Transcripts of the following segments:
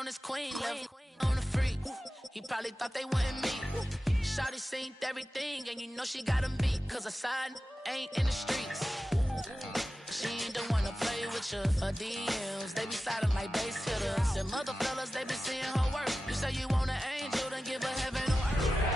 on his queen level. On the freak, he probably thought they wouldn't meet. Shawty seen everything, and you know she got him beat. Cause her side ain't in the streets. She ain't the one to play with you. Her DMs, they be silent like bass hitters. And mother fellas, they be seeing her work. You say you want an angel, then give her heaven on earth.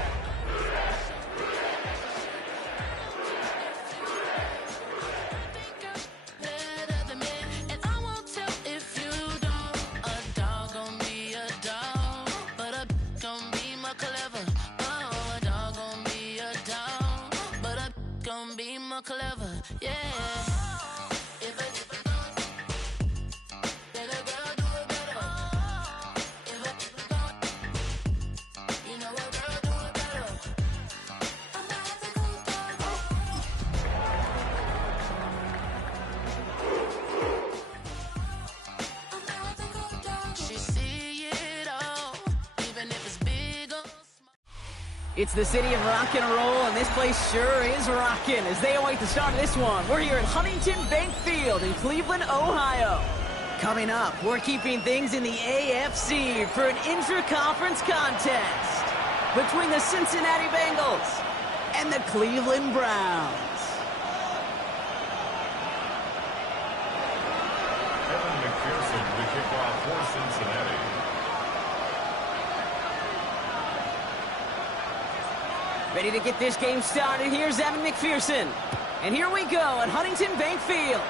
Clever, yeah. If a girl do it better. You know a girl do it better. I'm about to go down. She see it all, even if it's big or small. It's the city of rock and roll, and this place sure is rocking as they await the start of this one. We're here at Huntington Bank Field in Cleveland, Ohio. Coming up, we're keeping things in the AFC for an intra-conference contest between the Cincinnati Bengals and the Cleveland Browns. Evan McPherson, the kickoff for Cincinnati. Ready to get this game started. Here's Evan McPherson. And here we go at Huntington Bank Field.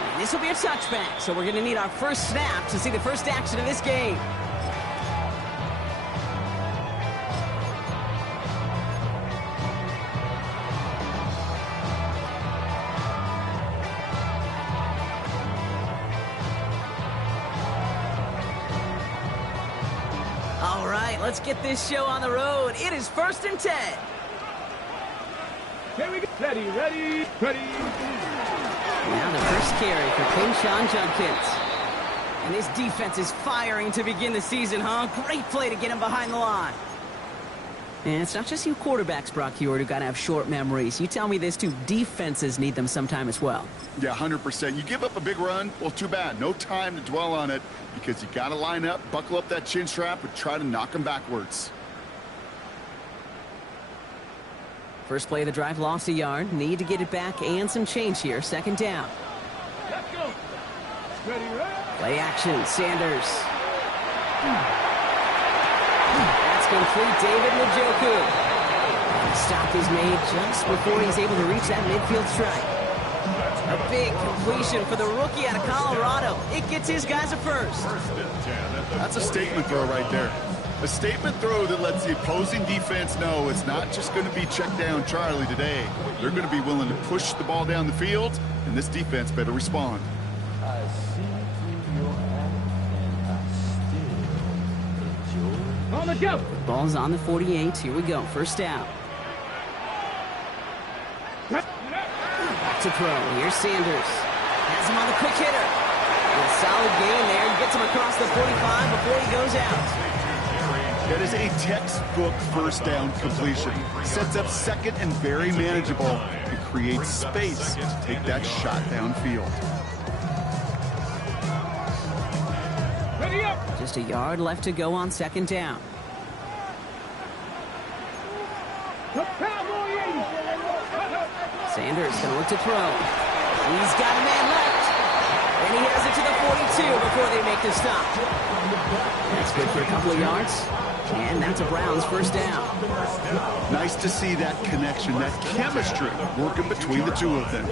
And this will be a touchback, so we're going to need our first snap to see the first action of this game. Let's get this show on the road. It is 1st and 10. Here we go. Ready. Now the first carry for King-Shawn Judkins. And this defense is firing to begin the season, huh? Great play to get him behind the line. And it's not just you quarterbacks, Brock Huard, who got to have short memories. You tell me this too, defenses need them sometime as well. Yeah, 100%. You give up a big run, well, too bad. No time to dwell on it because you got to line up, buckle up that chin strap, and try to knock them backwards. First play of the drive, lost a yard. Need to get it back and some change here. 2nd down. Let's go. Ready. Play action, Sanders. That's complete, David Njoku. The stop is made just before he's able to reach that midfield strike. A big completion for the rookie out of Colorado. It gets his guys a first. That's a statement throw right there. A statement throw that lets the opposing defense know it's not just going to be check down Charlie today. They're going to be willing to push the ball down the field, and this defense better respond. I see through your eyes, and I still enjoy. On the go. Ball's on the 48. Here we go. First down. Back to throw. Here's Sanders. Has him on the quick hitter. A solid gain there. He gets him across the 45 before he goes out. That is a textbook first down completion. Sets up second and very manageable and creates space to take that shot downfield. Ready up. Just a yard left to go on 2nd down. Sanders going to look to throw. He's got a man left. And he has it to the 42 before they make the stop. That's good for a couple of yards. And that's a Browns first down. Nice to see that connection, that chemistry working between the two of them.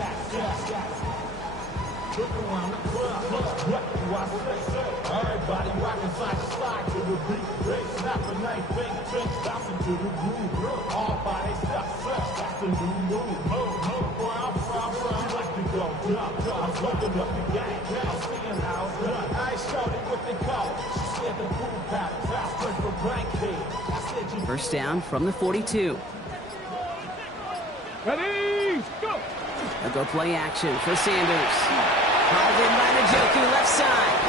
First down from the 42. Ready, go! A go play action for Sanders. Hauled in by Njoku left side.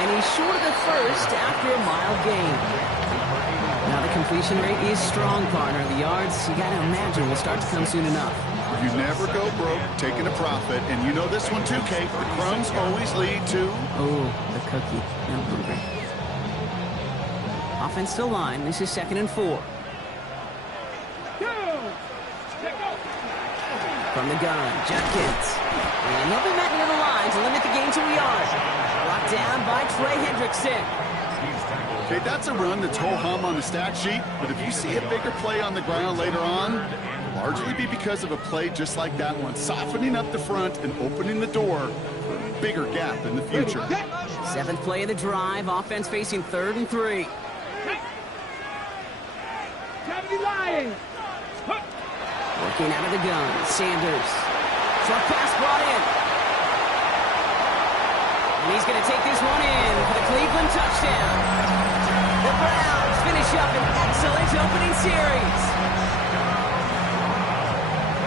And he's short of the first after a mild gain. Now the completion rate is strong, partner. The yards, you got to imagine, will start to come soon enough. You never go broke taking a profit, and you know this one too, Kate. The crumbs always lead to... Oh, the cookie. Now I'm hungry. Offense to line. This is 2nd and 4. From the gun, Judkins. And he'll be met near the line to limit the gain to a yard. Brought down by Trey Hendrickson. Okay, that's a run that's ho-hum on the stat sheet, but if you see a bigger play on the ground later on, it'll largely be because of a play just like that one, softening up the front and opening the door for a bigger gap in the future. 7th play of the drive, offense facing 3rd and 3. Working out of the gun, Sanders. Short pass brought in. And he's going to take this one in for the Cleveland touchdown. The Browns finish up an excellent opening series.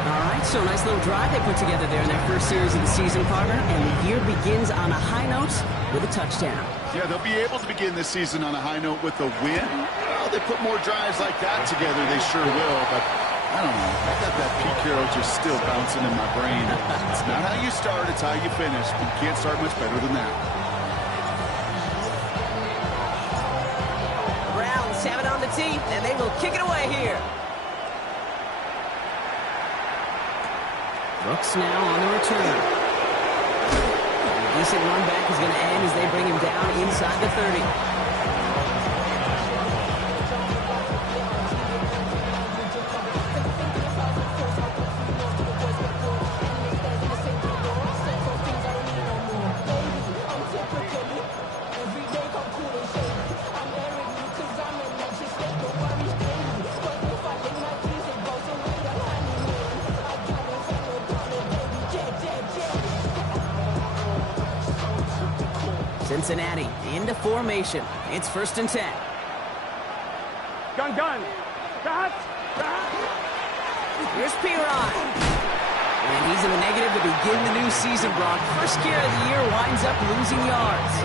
All right, so nice little drive they put together there in their first series of the season, partner. And the year begins on a high note with a touchdown. Yeah, they'll be able to begin this season on a high note with a win. Well, they put more drives like that together, they sure will, but I don't know. I got that Pete Carroll just still bouncing in my brain. It's not how you start, it's how you finish. You can't start much better than that. Browns have it on the tee, and they will kick it away here. Brooks now on the return. A decent run back is going to end as they bring him down inside the 30. Cincinnati into formation. It's 1st and 10. Gun. Here's Piron. And he's in the negative to begin the new season, Brock. First carry of the year winds up losing yards.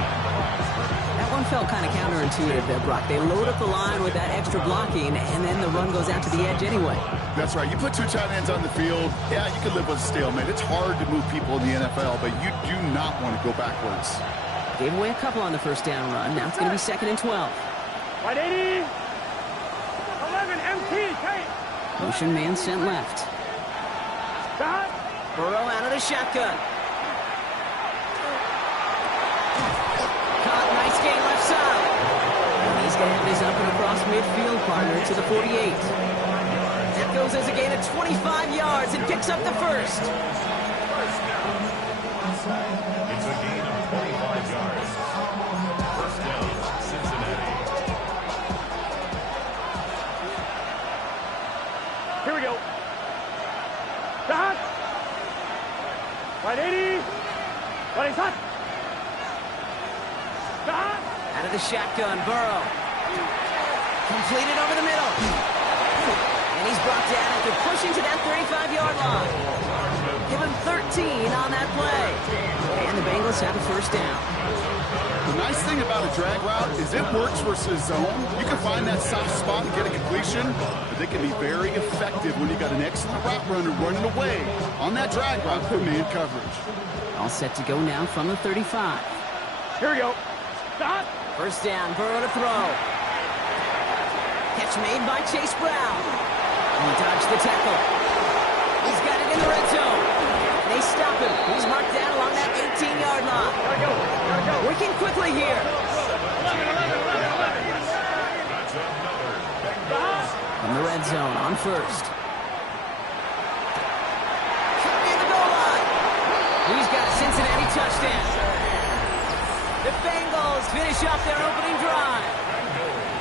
That one felt kind of counterintuitive there, Brock. They load up the line with that extra blocking, and then the run goes out to the edge anyway. That's right. You put 2 tight ends on the field, yeah, you can live with a stalemate. It's hard to move people in the NFL, but you do not want to go backwards. Gave away a couple on the first down run. Now it's going to be 2nd and 12. 180. 11 MT. Motion man sent left. Burrow out of the shotgun. Caught, nice gain left side. And he's going to have this up and across midfield, partner, to the 48. That goes as a gain of 25 yards and picks up the first. It's a gain of 25 yards. First down, Cincinnati. Here we go. 180. 20 shot. Out of the shotgun, Burrow. Completed over the middle. And he's brought down after pushing to that 35-yard line. Give him 13 on that play. And the Bengals have a first down. The nice thing about a drag route is it works versus zone. You can find that soft spot and get a completion, but they can be very effective when you got an excellent route runner running away on that drag route for man coverage. All set to go now from the 35. Here we go. Stop. First down, Burrow to throw. Catch made by Chase Brown. He dodged the tackle. He's got it in the red zone. They stop him. He's marked down along that 18-yard line. Gotta go. Working quickly here. 11. From the red zone on first. Near the goal line. He's got a Cincinnati touchdown. The Bengals finish off their opening drive.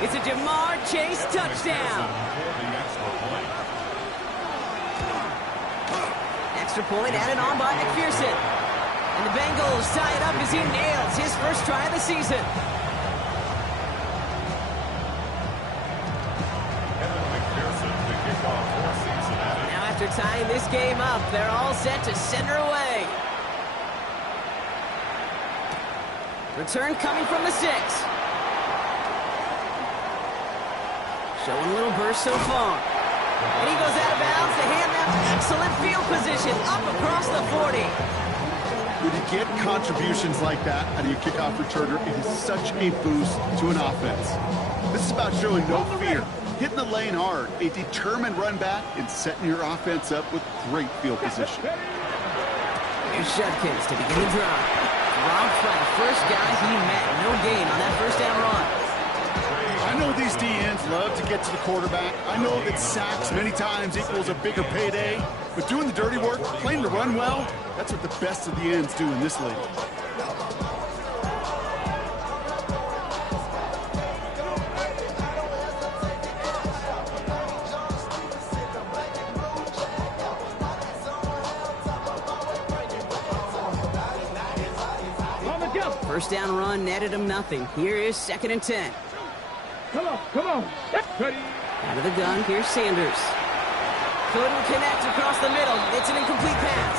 It's a Jamar Chase touchdown. Extra point added on by McPherson. And the Bengals tie it up as he nails his first try of the season. Now after tying this game up, they're all set to send her away. Return coming from the 6. Showing a little burst so far. And he goes out of bounds to hand them excellent field position up across the 40. When you get contributions like that out of your kickoff returner, it is such a boost to an offense. This is about showing no fear, hitting the lane hard, a determined run back, and setting your offense up with great field position. Here's Judkins to begin the drive. Robbed by the first guy he met. No gain on that first down run. I know these DNs love to get to the quarterback. I know that sacks many times equals a bigger payday. But doing the dirty work, playing to run well, that's what the best of the ends do in this league. First down run netted him nothing. Here is 2nd and 10. Come on. Ready. Out of the gun, here's Sanders. Couldn't connect across the middle. It's an incomplete pass.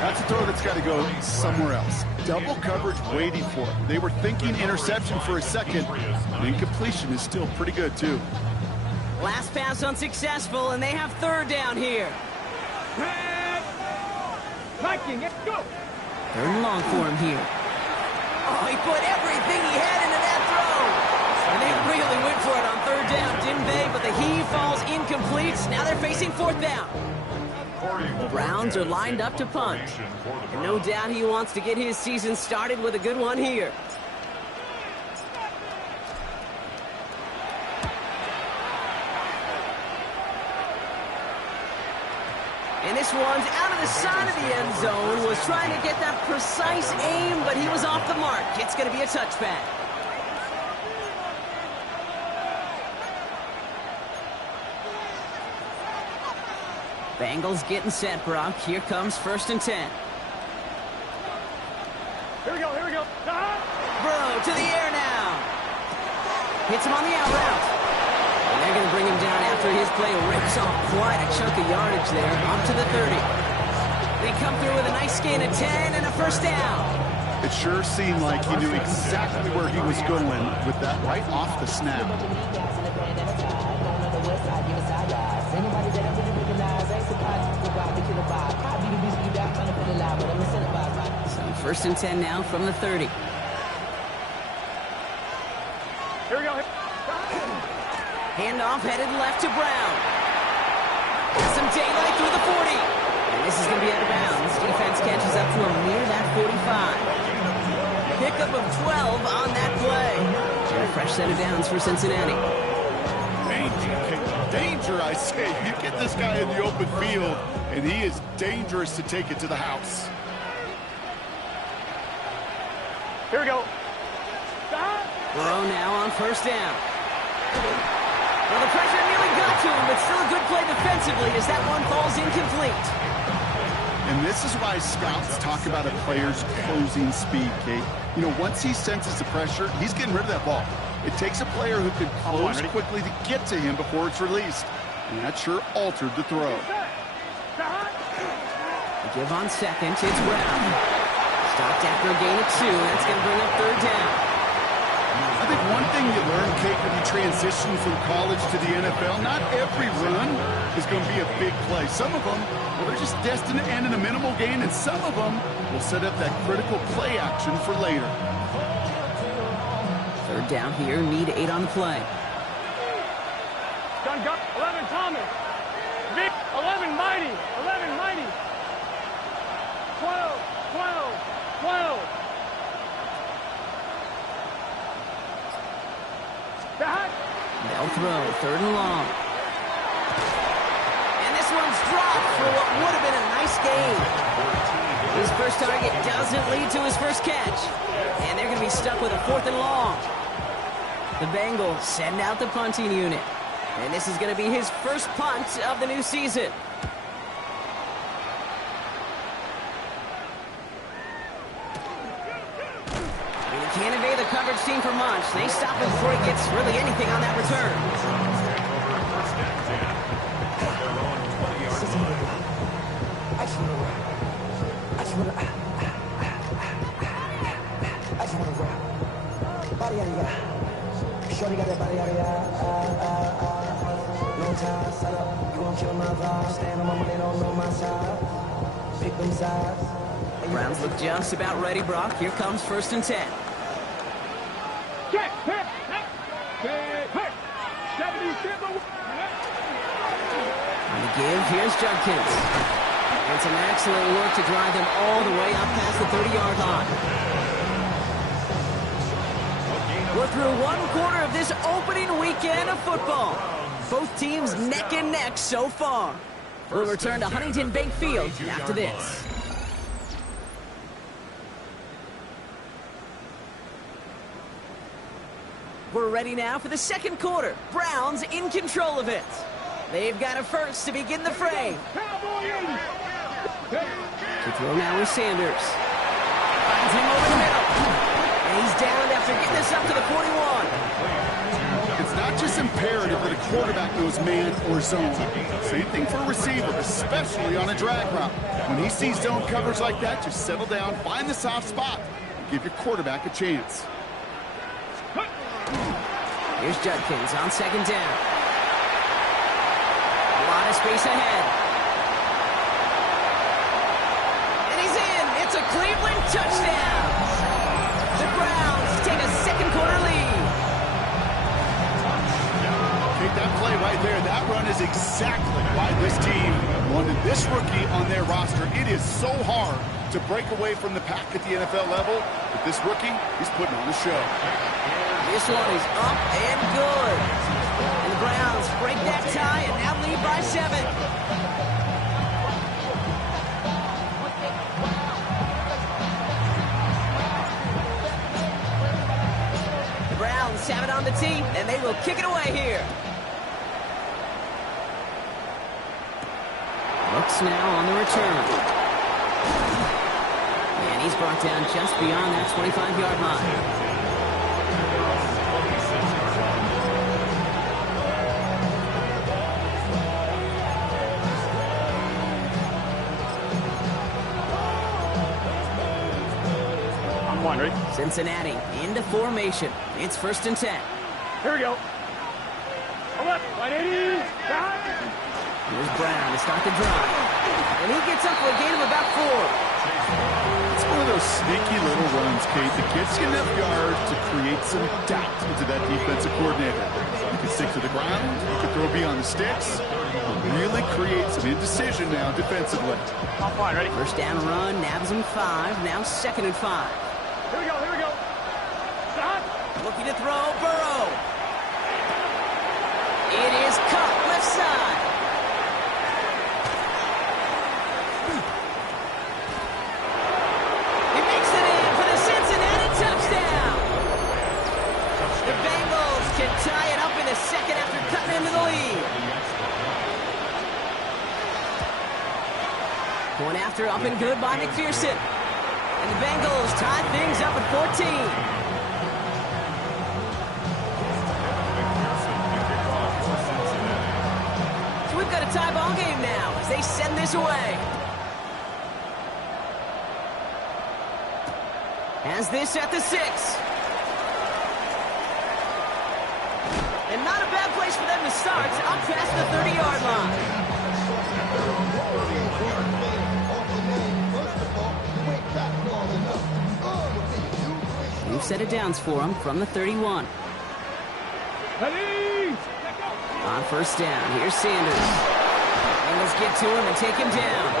That's a throw that's got to go somewhere else. Double coverage waiting for it. They were thinking interception for a second. The incompletion is still pretty good, too. Last pass unsuccessful, and they have 3rd down here. Viking, let's go. 3rd and long for him here. Oh, he put everything he had into that throw. And they really went for it on 3rd down, didn't they? But the heave falls incomplete. Now they're facing 4th down. The Browns are lined up to punt. And no doubt he wants to get his season started with a good one here. And this one's out of the side of the end zone. Was trying to get that precise aim, but he was off the mark. It's going to be a touchback. Bengals getting set, Brock. Here comes 1st and 10. Here we go. Burrow to the air now. Hits him on the out route. And they're going to bring him down after his play rips off quite a chunk of yardage there, up to the 30. They come through with a nice gain of 10 and a 1st down. It sure seemed like he knew exactly where he was going with that right off the snap. So 1st and 10 now from the 30. Here we go. Handoff headed left to Brown. Some daylight through the 40. And this is going to be out of bounds. Defense catches up to him near that 45. Pickup of 12 on that play. And a fresh set of downs for Cincinnati. Danger, I say. You get this guy in the open field, and he is dangerous to take it to the house. Here we go. Burrow now on 1st down. Well, the pressure nearly got to him, but still a good play defensively as that one falls incomplete. And this is why scouts talk about a player's closing speed, Kate. You know, once he senses the pressure, he's getting rid of that ball. It takes a player who can close quickly to get to him before it's released. And that sure altered the throw. They give on 2nd. It's Brown. Stopped after a gain of 2. That's going to bring up 3rd down. I think one thing you learn, Kate, when you transition from college to the NFL, not every run is going to be a big play. Some of them, well, they're just destined to end in a minimal gain, and some of them will set up that critical play action for later. 3rd down here, need 8 on the play. Gun, 11 Thomas. Vic, 11 Mighty. 11 Mighty. 12. They'll throw, 3rd and long. And this one's dropped for what would have been a nice gain. His first target doesn't lead to his first catch. And they're going to be stuck with a 4th and long. The Bengals send out the punting unit. And this is going to be his first punt of the new season. Can't evade the coverage team for much. They stop him before he gets really anything on that return. Shorty got that body out No time, set up, you gon' kill my vibe. Stand on my money, don't know my side. Pick them sides. Browns look just about ready, Brock. Here comes 1st and 10. Check, hit, hit, hit. 77. On the give, here's Judkins. And some excellent work to drive them all the way up past the 30-yard line. We're through one quarter of this opening weekend of football. Both teams neck and neck so far. We'll return to Huntington Bank Field after this. We're ready now for the second quarter. Browns in control of it. They've got a first to begin the fray. To throw now is Sanders. Finds him over the middle. And he's down after getting this up to the 41. It's not just imperative that a quarterback knows man or zone. Same thing for a receiver, especially on a drag route. When he sees zone coverage like that, just settle down, find the soft spot, and give your quarterback a chance. Here's Judkins on 2nd down. A lot of space ahead. And he's in. It's a Cleveland touchdown. The Browns take a second quarter lead. Take that play right there. That run is exactly why this team wanted this rookie on their roster. It is so hard to break away from the pack at the NFL level, but this rookie, he's putting on a show. This one is up and good. And the Browns break that tie and now lead by 7. The Browns have it on the tee, and they will kick it away here. Looks now on the return. And he's brought down just beyond that 25-yard line. Ready? Cincinnati into formation. It's 1st and 10. Here we go. Left, right 80. Here's Brown to start the drive. And he gets up for a gain of about 4. It's one of those sneaky little runs, Kate, that gets you enough yards to create some doubt into that defensive coordinator. You can stick to the ground, you can throw beyond the sticks, really create some indecision now defensively. I'm fine, ready? 1st down run, nabs him 5, now 2nd and 5. Here we go, here we go. Stop. Looking to throw, Burrow. It is cut left side. He makes it in for the Cincinnati touchdown. The Bengals can tie it up in the second after cutting into the lead. Going after up and good by McPherson. And the Bengals tie things up at 14. So we've got a tie ball game now as they send this away. Has this at the 6. And not a bad place for them to start, up past the 30-yard line. New set of downs for him from the 31. Ready. On 1st down, here's Sanders. Bengals get to him and take him down.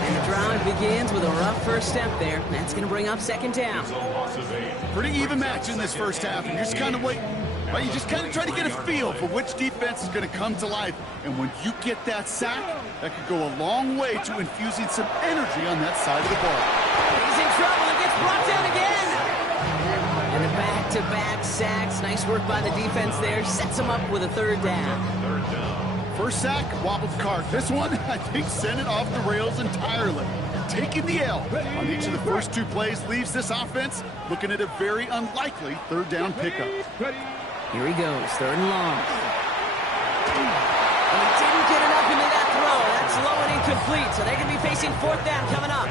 And the drive begins with a rough first step there. That's going to bring up 2nd down. Pretty even match in this first half, and you're just kind of waiting. Right? You just kind of try to get a feel for which defense is going to come to life. And when you get that sack, that could go a long way to infusing some energy on that side of the ball. He's in trouble and gets brought down again. And the back-to-back sacks. Nice work by the defense there. Sets him up with a 3rd down. First sack, wobbled the cart. This one, I think, sent it off the rails entirely. Taking the L on each of the first 2 plays leaves this offense looking at a very unlikely 3rd down pickup. Here he goes, 3rd and long. And he didn't get enough into that throw. That's low and incomplete, so they're going to be facing 4th down coming up.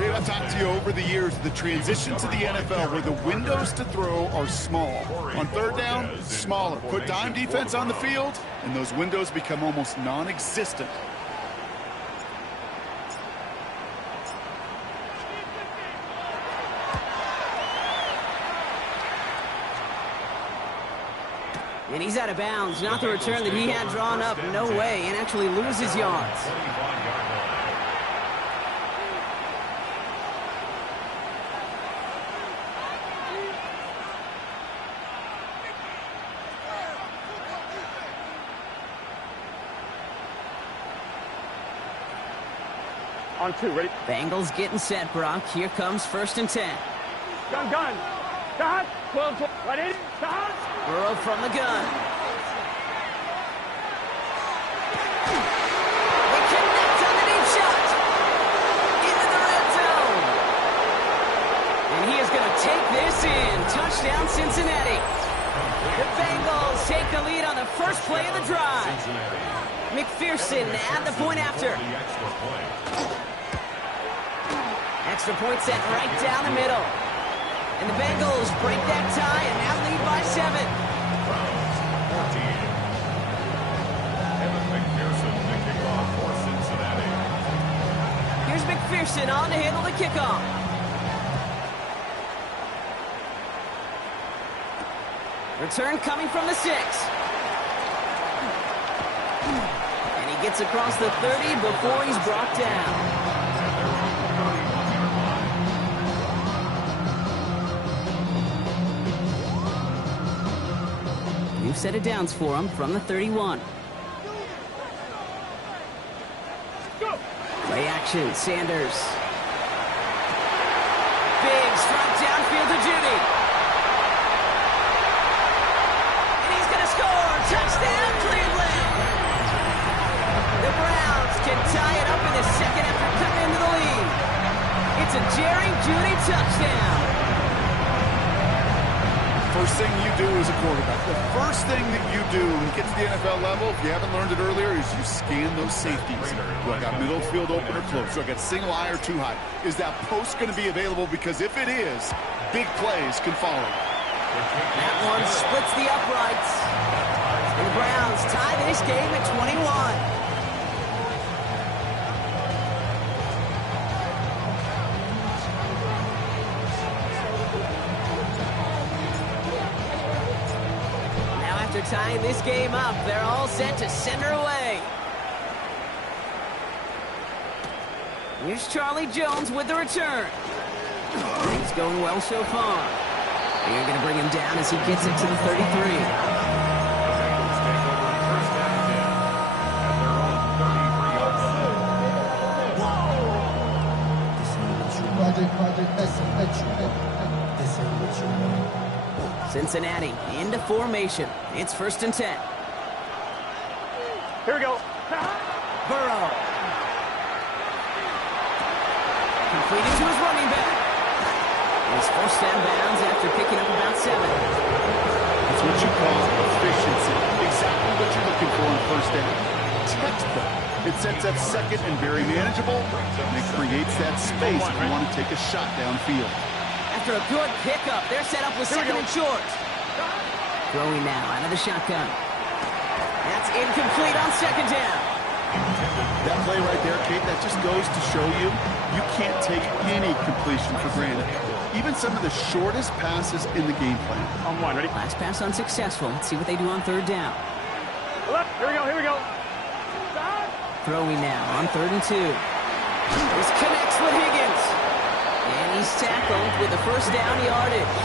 Dave, I've talked to you over the years, the transition to the NFL where the windows to throw are small. On third down, smaller. Put dime defense on the field, and those windows become almost non-existent. And he's out of bounds. Not the return that he had drawn up. No way. And actually loses yards. On 2, ready? Bengals getting set, Brock. Here comes 1st and 10. Gun. Start. 12, 180. Start. Burrow from the gun. They connect on the deep shot. Into the red zone. And he is going to take this in. Touchdown, Cincinnati. The Bengals take the lead on the first play of the drive. McPherson at the point after. Extra point sent right down the middle. And the Bengals break that tie and now lead by 7. Here's McPherson on to handle the kickoff. Return coming from the 6. And he gets across the 30 before he's brought down. New set of downs for him from the 31. Play action, Sanders. Big strike downfield to Judy. And he's going to score. Touchdown, Cleveland. The Browns can tie it up in the second after cutting into the lead. It's a Jerry Judy touchdown. First thing you do as a quarterback, the first thing that you do when you get to the NFL level, if you haven't learned it earlier, is you scan those safeties. Do I got middle field open or close? Do I got single high or two high? Is that post going to be available? Because if it is, big plays can follow. That one splits the uprights. And the Browns tie this game at 21. After tying this game up, they're all set to send her away. Here's Charlie Jones with the return. Things going well so far. They're going to bring him down as he gets it to the 33. Cincinnati into formation. It's 1st and 10. Here we go. Burrow. Completed to his running back. He's forced down bounds after picking up about 7. That's what you call efficiency. Exactly what you're looking for on 1st down. Textbook. It sets up second and very manageable, and it creates that space if you want to take a shot downfield. After a good pickup, they're set up with 2nd and short. Throwing now out of the shotgun. That's incomplete on 2nd down. That play right there, Kate, that just goes to show you can't take any completion for granted. Even some of the shortest passes in the game plan. On 1, ready? Last pass unsuccessful. Let's see what they do on 3rd down. Here we go. Throwing now on 3rd and 2. This connects with Higgins. And he's tackled with the 1st down yardage.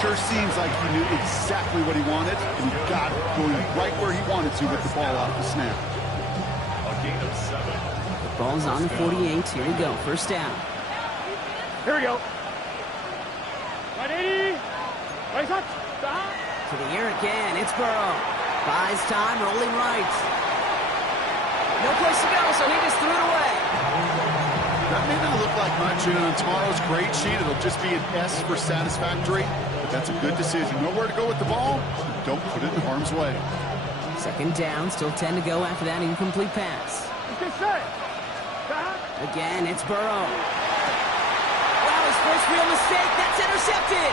Sure seems like he knew exactly what he wanted, and he got it going right where he wanted to with the ball off the snap. A gain of 7. The ball's on the 48. Here we go. 1st down. Here we go. 180. Right up. Stop. To the air again. It's Burrow. Buys time, rolling right. No place to go, so he just threw it away. That may not look like much, and on tomorrow's grade sheet, it'll just be an S for satisfactory, but that's a good decision. Know where to go with the ball, don't put it in harm's way. 2nd down, still 10 to go after that incomplete pass. Get set. Again, it's Burrow. first real mistake. That's intercepted.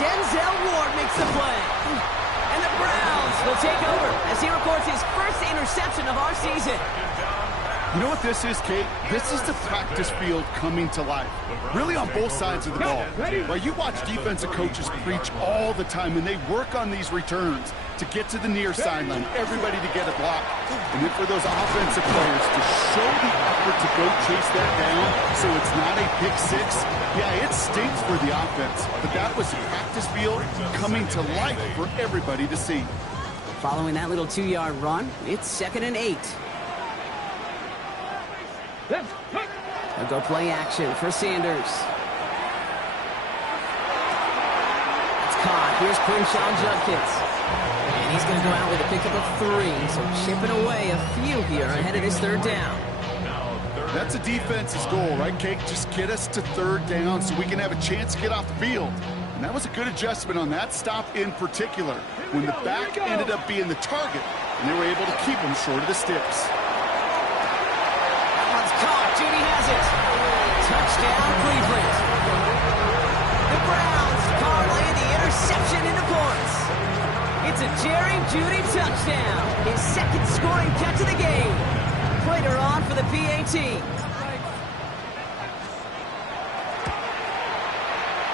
Denzel Ward makes the play. And the Browns will take over as he records his first interception of our season. You know what this is, Kate? This is the practice field coming to life. Really on both sides of the ball. Well, you watch defensive coaches preach all the time, and they work on these returns to get to the near sideline, everybody to get a block. And then for those offensive players to show the effort to go chase that down so it's not a pick six. Yeah, it stinks for the offense, but that was the practice field coming to life for everybody to see. Following that little 2-yard run, it's 2nd and 8. They'll go play action for Sanders. It's caught. Here's Quinshon Judkins. And he's going to go out with a pickup of 3. So chipping away a few here ahead of this 3rd down. That's a defense's goal, right, Kate? Just get us to 3rd down so we can have a chance to get off the field. And that was a good adjustment on that stop in particular, when the back ended up being the target, and they were able to keep him short of the sticks. Caught. Judy has it. Touchdown, Cleveland. The Browns parlay the interception into points. It's a Jerry Judy touchdown. His 2nd scoring catch of the game. Later on for the PAT.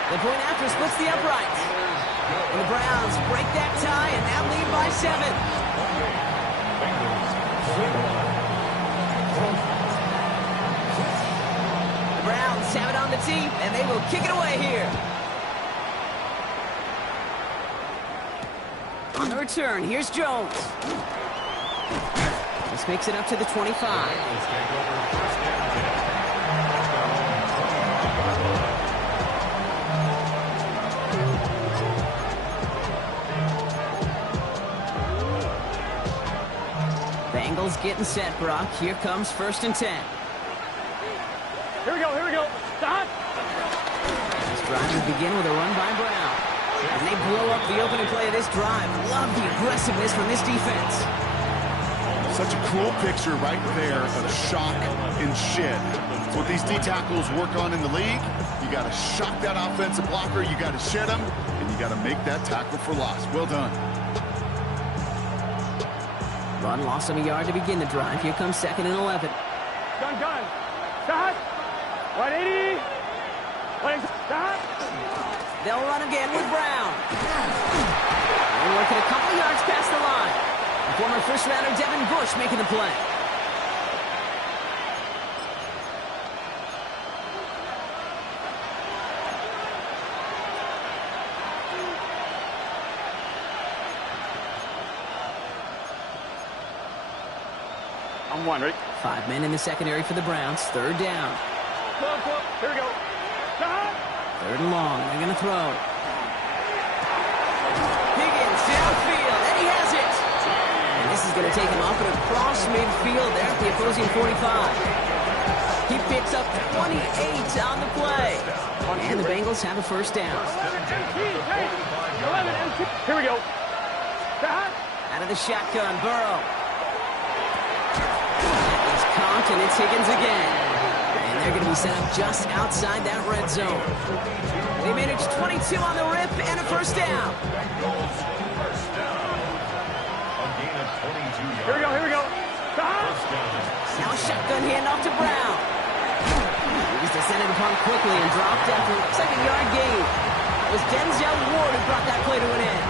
The point after splits the uprights. And the Browns break that tie and now lead by 7. Browns have it on the tee, and they will kick it away here. On the return, here's Jones. This makes it up to the 25. Bengals getting set, Brock. Here comes 1st and 10. Here we go. Stop. This drive will begin with a run by Brown. And they blow up the opening play of this drive. Love the aggressiveness from this defense. Such a cool picture right there of shock and shed. It's what these D tackles work on in the league. You got to shock that offensive blocker, you got to shed him, and you got to make that tackle for loss. Well done. Run loss of a yard to begin the drive. Here comes 2nd and 11. Gun. Stop. 180. Stop. They'll run again with Brown. They're working a couple yards past the line. Former first-rounder Devin Bush making the play. On 1, right? 5 men in the secondary for the Browns. 3rd down. Close. Here we go. Stop. 3rd and long. They're going to throw. Higgins downfield, and he has it. And this is going to take him off and across midfield there at the opposing 45. He picks up 28 on the play. And the Bengals have a 1st down. 11 empty. Here we go. Stop. Out of the shotgun, Burrow. It's Conk, and it's Higgins again. And they're going to be set up just outside that red zone. They managed 22 on the rip and a 1st down. Here we go. Stop. Now a shotgun handoff to Brown. He was descended upon quickly and dropped after a 2nd-yard gain. It was Denzel Ward who brought that play to an end.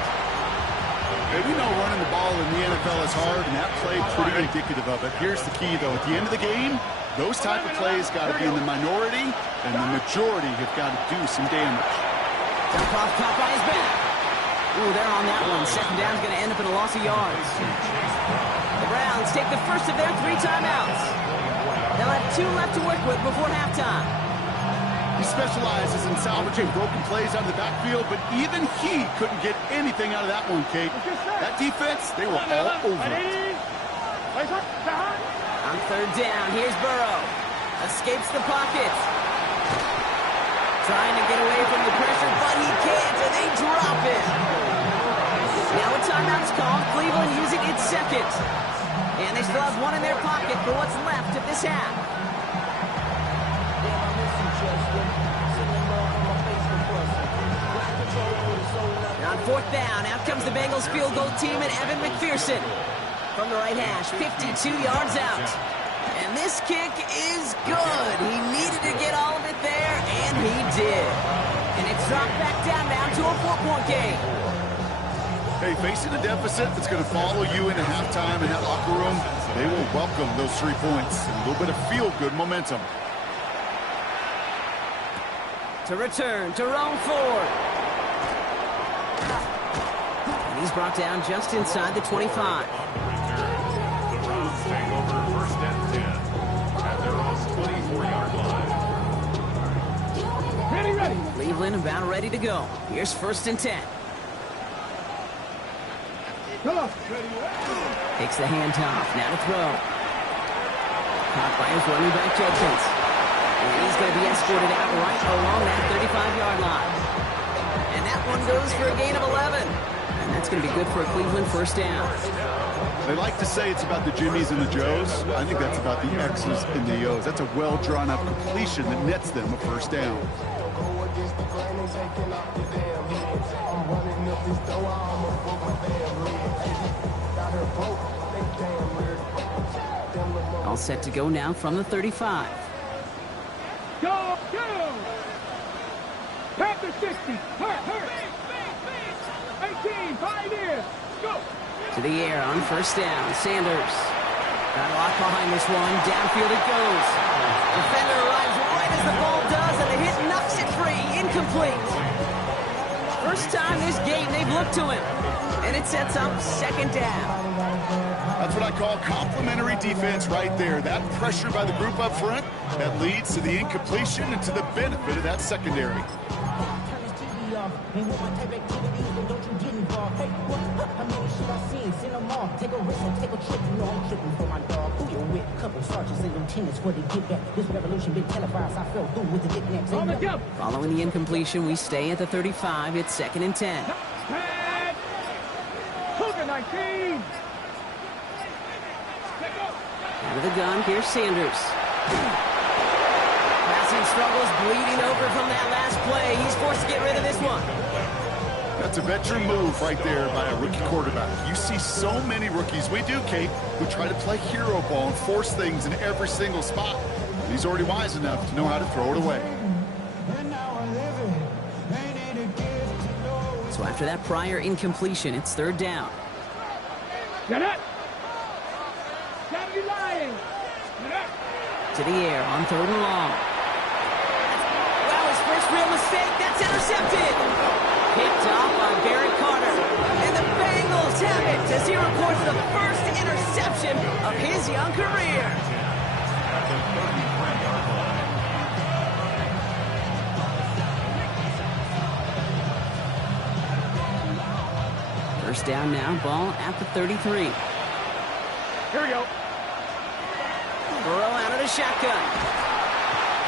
Hey, we know running the ball in the NFL is hard, and that play pretty indicative of it. Here's the key, though. At the end of the game, those type of plays got to be in the minority, and the majority have got to do some damage. Dump off caught by his back. Ooh, they're on that one. 2nd down's going to end up in a loss of yards. The Browns take the first of their 3 timeouts. They'll have 2 left to work with before halftime. He specializes in salvaging broken plays out of the backfield, but even he couldn't get anything out of that one, Kate. That defense, they were all over it. On 3rd down, here's Burrow. Escapes the pocket. Trying to get away from the pressure, but he can't, and they drop it. Now a timeout's called. Cleveland using its 2nd. And they still have 1 in their pocket for what's left of this half. On fourth down, out comes the Bengals field goal team and Evan McPherson. From the right hash, 52 yards out. And this kick is good. He needed to get all of it there, and he did. And it's dropped back down to a 4-point game. Hey, facing a deficit that's going to follow you into halftime in that locker room, they will welcome those 3 points. And a little bit of feel-good momentum. To return, Jerome Ford. And he's brought down just inside the 25. The Browns take over first and 10 at their own 24-yard line. Ready. Cleveland about ready to go. Here's first and 10. Come on. Takes the handoff. Now to throw. Caught by his running back, Judkins. And he's going to be escorted out right along that 35-yard line. And that one goes for a gain of 11. And that's going to be good for a Cleveland first down. They like to say it's about the Jimmies and the Joes. I think that's about the X's and the O's. That's a well-drawn-up completion that nets them a first down. All set to go now from the 35. Go. Panther 60. Hurt. 18. Pioneer. Go. To the air on first down. Sanders. Got a lock behind this one. Downfield it goes. Defender arrives right as the ball does, and the hit knocks it free. Incomplete. First time this game they've looked to him. And it sets up second down. That's what I call complimentary defense right there. That pressure by the group up front, that leads to the incompletion and to the benefit of that secondary. Following the incompletion, we stay at the 35. It's second and 10. Cougar 19. Out of the gun, here's Sanders. Passing struggles, bleeding over from that last play. He's forced to get rid of this one. That's a veteran move right there by a rookie quarterback. You see so many rookies, we do, Kate, who try to play hero ball and force things in every single spot. He's already wise enough to know how to throw it away. So after that prior incompletion, it's third down. Get it. To the air on third and long. Well, his first real mistake. That's intercepted. Picked off by Barrett Carter. And the Bengals have it as he records the first interception of his young career. At the 33-yard line. First down now, ball at the 33. Here we go. Burrow out of the shotgun.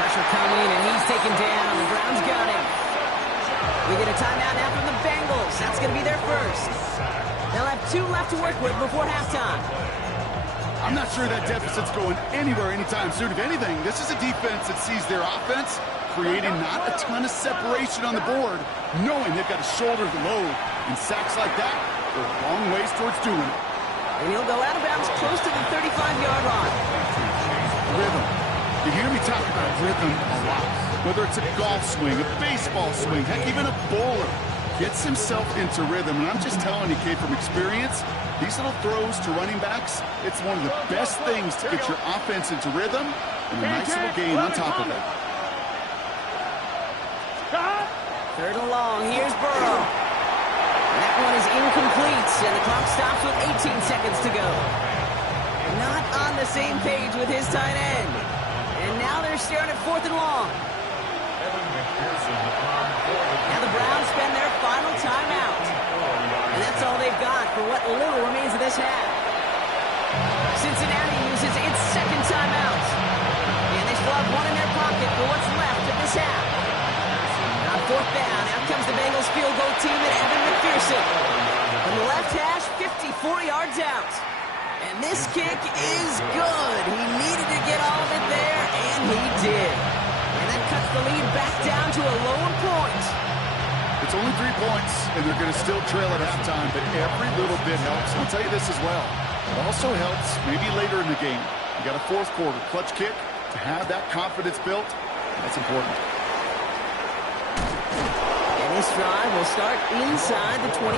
Pressure coming, and he's taken down. The Browns got him. We get a timeout now from the Bengals. That's going to be their first. They'll have 2 left to work with before halftime. I'm not sure that deficit's going anywhere anytime soon. If anything, this is a defense that sees their offense creating not a ton of separation on the board, knowing they've got to shoulder the load. And sacks like that go a long ways towards doing it. And he'll go out of bounds close to the 35-yard line. Rhythm. You hear me talk about rhythm a lot. Whether it's a golf swing, a baseball swing, heck, even a bowler gets himself into rhythm. And I'm just telling you, Kate, from experience, these little throws to running backs, it's one of the best things to get your offense into rhythm and a nice little gain on top of it. Third and long. Here's Burrow. That one is incomplete, and the clock stops with 18 seconds to go. Not on the same page with his tight end. And now they're staring at fourth and long. Now the Browns spend their final timeout. And that's all they've got for what little remains of this half. Cincinnati uses its second timeout. And they still have one in their pocket for what's left of this half. On fourth down, out comes the Bengals field goal team and Evan McPherson. From the left hash, 54 yards out. And this kick is good. He needed to get all of it there, and he did. And that cuts the lead back down to a lone point. It's only 3 points, and they're going to still trail at halftime, but every little bit helps. And I'll tell you this as well. It also helps maybe later in the game. You got a fourth quarter clutch kick to have that confidence built. That's important. And this drive will start inside the 25.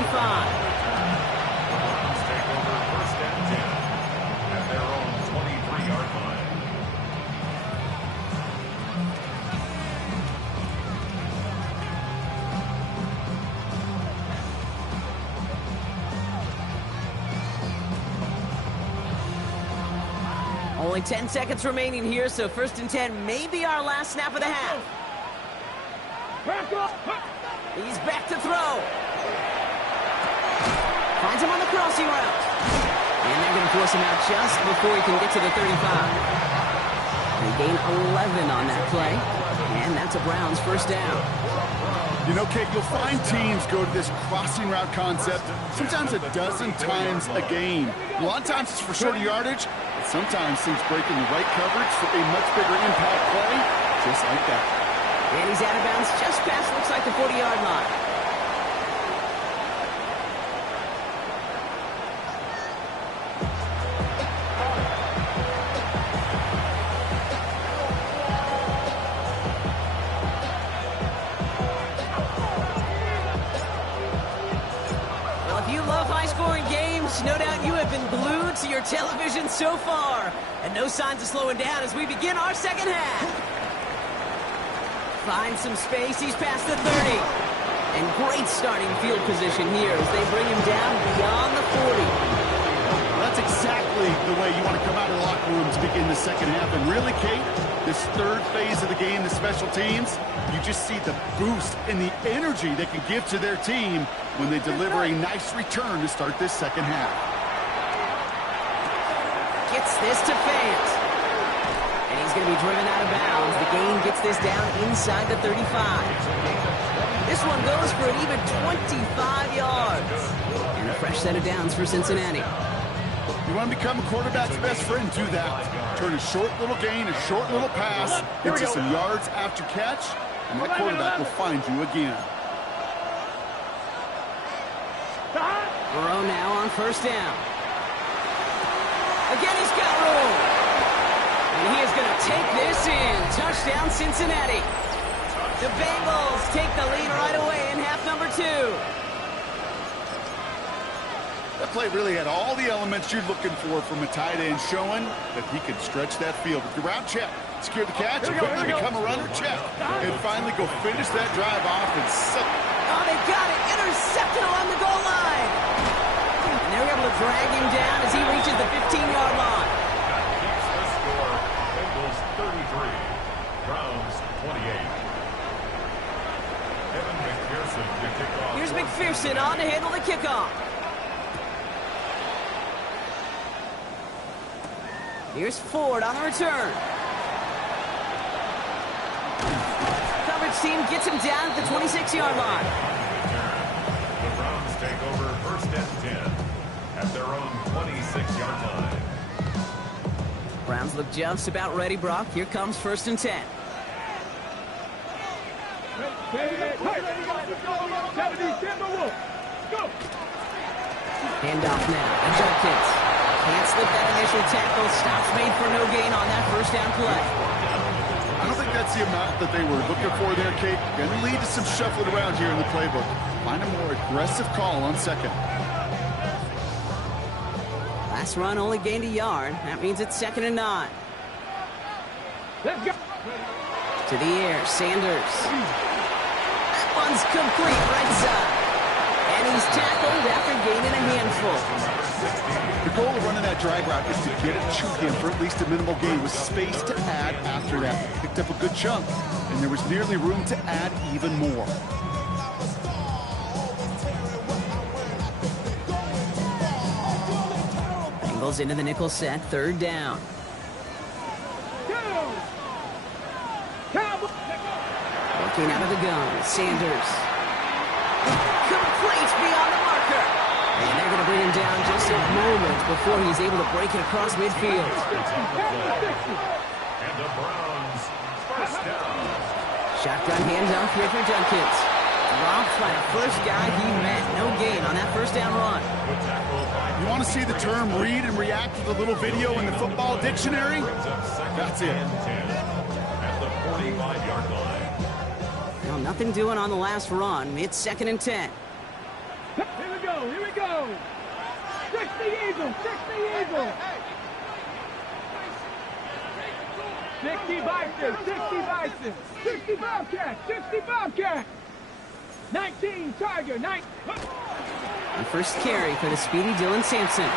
Browns take over first and 10 at their own 23-yard line. Only 10 seconds remaining here, so first and 10 may be our last snap of the half. He's back to throw. Finds him on the crossing route. And they're going to force him out just before he can get to the 35. They gain 11 on that play, and that's a Browns first down. You know, Kate, you'll find teams go to this crossing route concept sometimes a dozen times a game. A lot of times it's for shorter yardage, but sometimes teams break in the right coverage for a much bigger impact play, just like that. And he's out of bounds just past, looks like, the 40-yard line. Well, if you love high-scoring games, no doubt you have been glued to your television so far. And no signs of slowing down as we begin our second half. Finds some space, he's past the 30. And great starting field position here as they bring him down beyond the 40. That's exactly the way you want to come out of the locker room to begin the second half. And really, Kate, this third phase of the game, the special teams, you just see the boost and the energy they can give to their team when they deliver a nice return to start this second half. Gets this to Fant. And he's going to be driven out of bounds. The gain gets this down inside the 35. This one goes for an even 25 yards. And a fresh set of downs for Cincinnati. You want to become a quarterback's best friend, do that. Turn a short little gain, a short little pass into some yards after catch, and that quarterback will find you again. Burrow now on first down. Again, he's got room. And he is going to take this in. Touchdown, Cincinnati. The Bengals take the lead right away in half number 2. That play really had all the elements you're looking for from a tight end, showing that he could stretch that field. With your route check, secure the catch, and quickly become a runner check. And finally go finish that drive off and oh, they got it. Intercepted along the goal line. And they're able to drag him down as he reaches the 15-yard line. Keeps the score. Bengals 33, Browns 28. Evan McPherson to kick off. Here's McPherson on to handle the kickoff. Here's Ford on the return. Coverage team gets him down at the 26-yard line. The Browns take over first and 10 at their own 26-yard line. Browns look just about ready, Brock. Here comes first and 10. Handoff now. And Jenkins can't slip that initial tackle. Stops made for no gain on that first down play. I don't think that's the amount that they were looking for there, Kate. Going to lead to some shuffling around here in the playbook. Find a more aggressive call on second. Last run only gained a yard. That means it's 2nd and 9. Let's go. To the air, Sanders. That one's complete, right side. And he's tackled after gaining a handful. The goal of running that drag route is to get it to him for at least a minimal gain with space to add after that. Picked up a good chunk, and there was nearly room to add even more. Bengals into the nickel set, 3rd down. Working out of the gun, Sanders. Complete beyond the marker. And they're going to bring him down just a moment before he's able to break it across midfield. And the Browns first down. Shotgun handoff here for Jenkins. Dropped by the first guy he met. No gain on that first down run. You want to see the term read and react with a little video in the football dictionary? That's it. At the 45-yard line. Well, nothing doing on the last run. It's 2nd and 10. Here we go, here we go. 60 Eagles, 60 Eagles. 60 Bison, 60 Bison. 60 Bobcats, 60 Bobcats. 19 Tiger, 9. And first carry for the speedy Dylan Sampson. And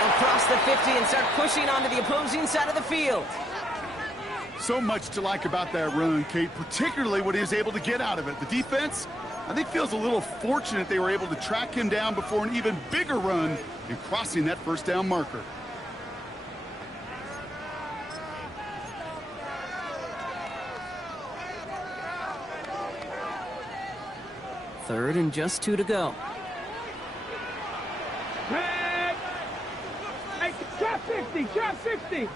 he'll cross the 50 and start pushing onto the opposing side of the field. So much to like about that run, Kate, particularly what he was able to get out of it. The defense, I think, feels a little fortunate they were able to track him down before an even bigger run in crossing that first down marker. Third and just 2 to go. Hey, trap 60, trap 60.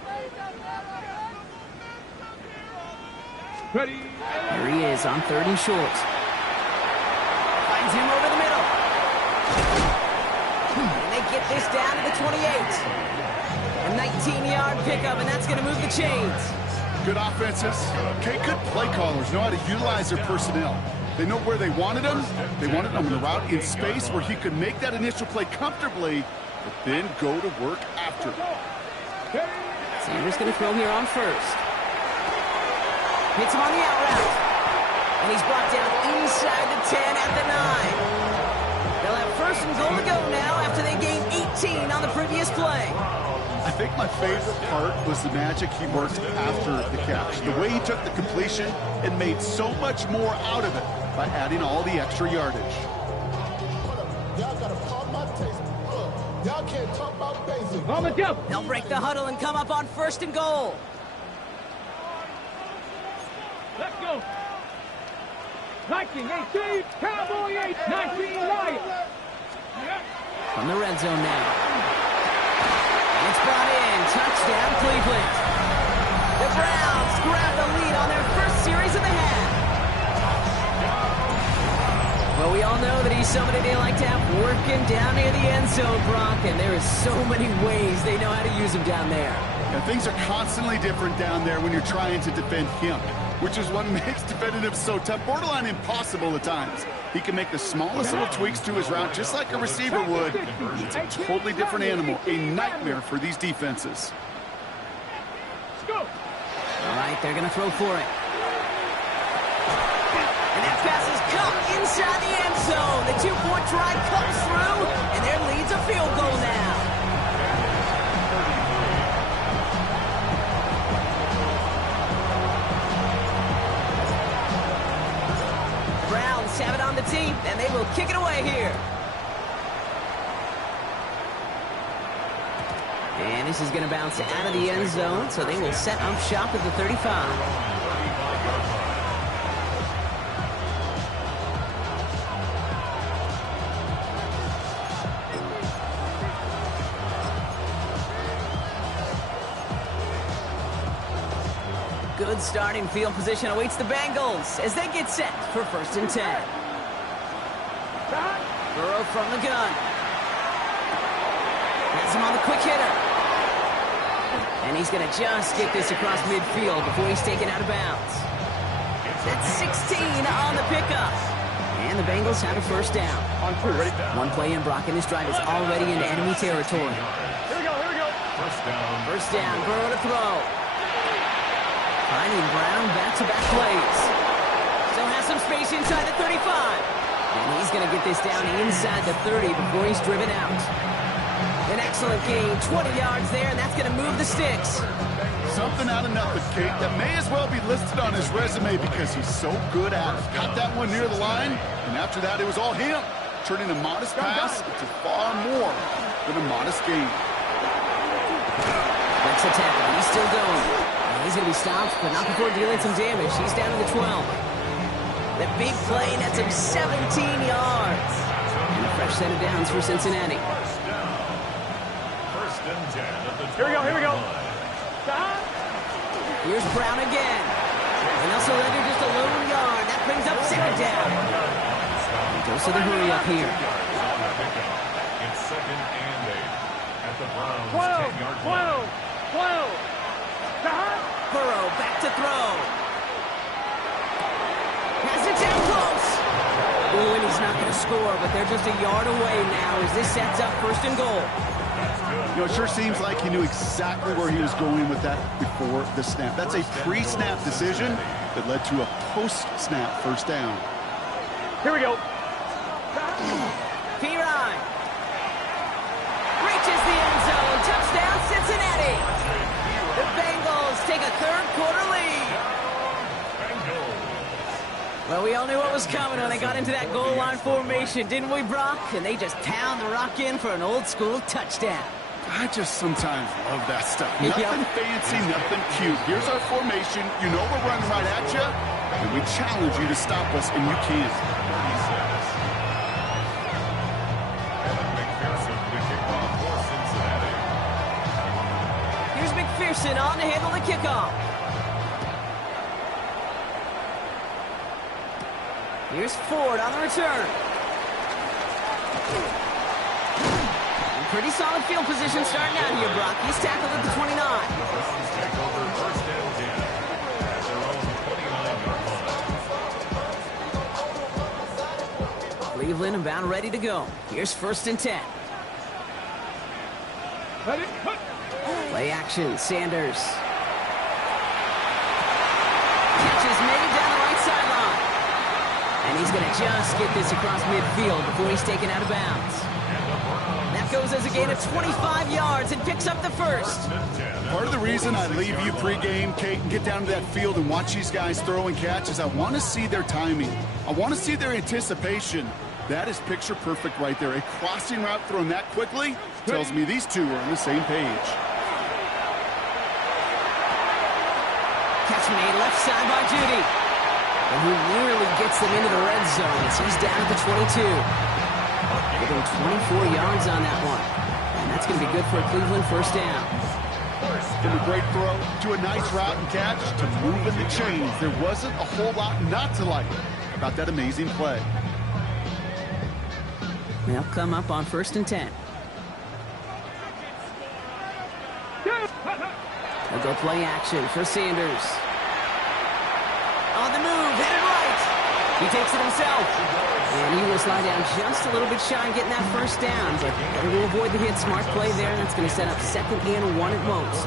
Ready. Here he is on 3rd and short. Finds him over the middle. And they get this down to the 28. A 19-yard pickup, and that's going to move the chains. Good offenses. Okay, good play callers know how to utilize their personnel. They know where they wanted him. They wanted him on the route in space where he could make that initial play comfortably, but then go to work after. Sanders going to throw here on first. Hits him on the out route. And he's brought down inside the 10 at the 9. They'll have first and goal to go now after they gained 18 on the previous play. I think my favorite part was the magic he worked after the catch. The way he took the completion and made so much more out of it by adding all the extra yardage. Y'all gotta pump my taste. Y'all can't talk about basic. On the jump. They'll break the huddle and come up on first and goal. Let's go. Viking 18, Cowboy 8, 19 Lions. From the red zone now. And it's brought in. Touchdown, Cleveland. The Browns grab the lead on their first series of the half. Well, we all know that he's somebody they like to have working down near the end zone, Brock, and there is so many ways they know how to use him down there. And things are constantly different down there when you're trying to defend him, which is what makes defending him so tough, borderline impossible at times. He can make the smallest little tweaks to his route, just like a receiver would. It's a totally different animal, a nightmare for these defenses. All right, they're going to throw for it. And that pass is caught inside the end zone. The two-point try comes through, and their lead's a field goal now. Browns have it on the team, and they will kick it away here. And this is going to bounce out of the end zone, so they will set up shop at the 35. Good starting field position awaits the Bengals as they get set for first and 10. Burrow from the gun. Has him on the quick hitter. And he's going to just get this across midfield before he's taken out of bounds. That's 16 on the pickup. And the Bengals have a first down. On 2, ready? One play in, Brock, and this drive is already into enemy territory. Here we go, here we go. First down. Burrow to throw. Finding Brown back-to-back plays. Still has some space inside the 35. And he's going to get this down inside the 30 before he's driven out. An excellent gain, 20 yards there, and that's going to move the sticks. Something out of nothing, Kate, that may as well be listed on his resume because he's so good at it. Got that one near the line, and after that, it was all him, turning a modest pass into far more than a modest gain. Next attack, he's still going. He's going to be stopped, but not before dealing some damage. He's down to the 12. The big play, that's him 17 yards. And a fresh set of downs for Cincinnati. First and 10 at the Here we go, here we go. Here's Brown again. And they'll surrender just a lone yard. That brings up second down. He goes to the hurry up here. It's second and 8 at the Browns' 12, 10-yard 12, line. 12. Stop. Burrow back to throw. Has it down close. Ooh, and he's not going to score, but they're just a yard away now as this sets up first and goal. You know, it sure seems like he knew exactly where he was going with that before the snap. That's a pre-snap decision that led to a post-snap first down. Here we go. Pirine reaches the end zone. Touchdown, Cincinnati. The Bengals take a third-quarter lead. Well, we all knew what was coming when they got into that goal line formation, didn't we, Brock? And they just pound the rock in for an old-school touchdown. I just sometimes love that stuff. Yep. Nothing fancy, nothing cute. Here's our formation. You know we're running right at you, and we challenge you to stop us, and you can't. 36. Evan McPherson, the kickoff for Cincinnati. Here's McPherson on to handle the kickoff. Here's Ford on the return. Pretty solid field position starting out here, Brock. He's tackled at the 29. Browns take over first and 10 at their own 29-yard line. Cleveland about ready to go. Here's first and 10. Ready? Put. Play action, Sanders. Catch is made down the right sideline. And he's going to just get this across midfield before he's taken out of bounds. That goes as a gain of 25 yards and picks up the first. Part of the reason I leave you pregame, Kate, and get down to that field and watch these guys throw and catch is I want to see their timing. I want to see their anticipation. That is picture perfect right there. A crossing route thrown that quickly tells me these two are on the same page. Catch made left side by Judy. And he nearly gets them into the red zone as he's down at the 22. Give him 24 yards on that one. And that's going to be good for a Cleveland first down. From a great throw to a nice route and catch to moving the chains. There wasn't a whole lot not to like about that amazing play. They'll come up on first and 10. They'll go play action for Sanders. On the move, headed right. He takes it himself. And he will slide down just a little bit shy of getting that first down. But better to avoid the hit. Smart play there. That's going to set up second and 1 at most.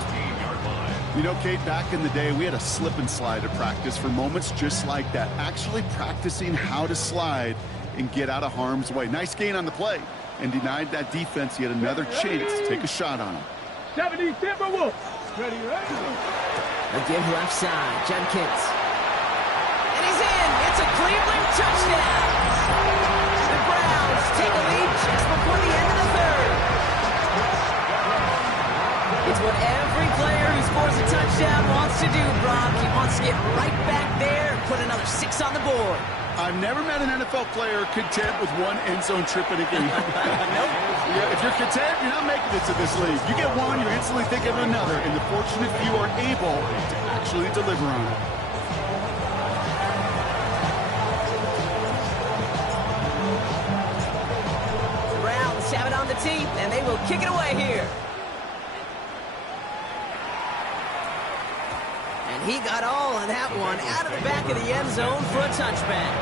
You know, Kate, back in the day, we had a slip and slide at practice for moments just like that. Actually practicing how to slide and get out of harm's way. Nice gain on the play. And denied that defense yet another chance to take a shot on him. 70 Timberwolves. Ready, ready. A give left side. Judkins. And he's in. It's a Cleveland touchdown. The Browns take a lead just before the end of the third. It's what every player who scores a touchdown wants to do, Brock. He wants to get right back there and put another 6 on the board. I've never met an NFL player content with one end zone trip in a game. Nope. Yeah, if you're content, you're not making it to this league. You get one, you instantly think of another, and the fortunate few are able to actually deliver on it. The Browns have it on the tee, and they will kick it away here. And he got all of that one out of the back of the end zone for a touchback.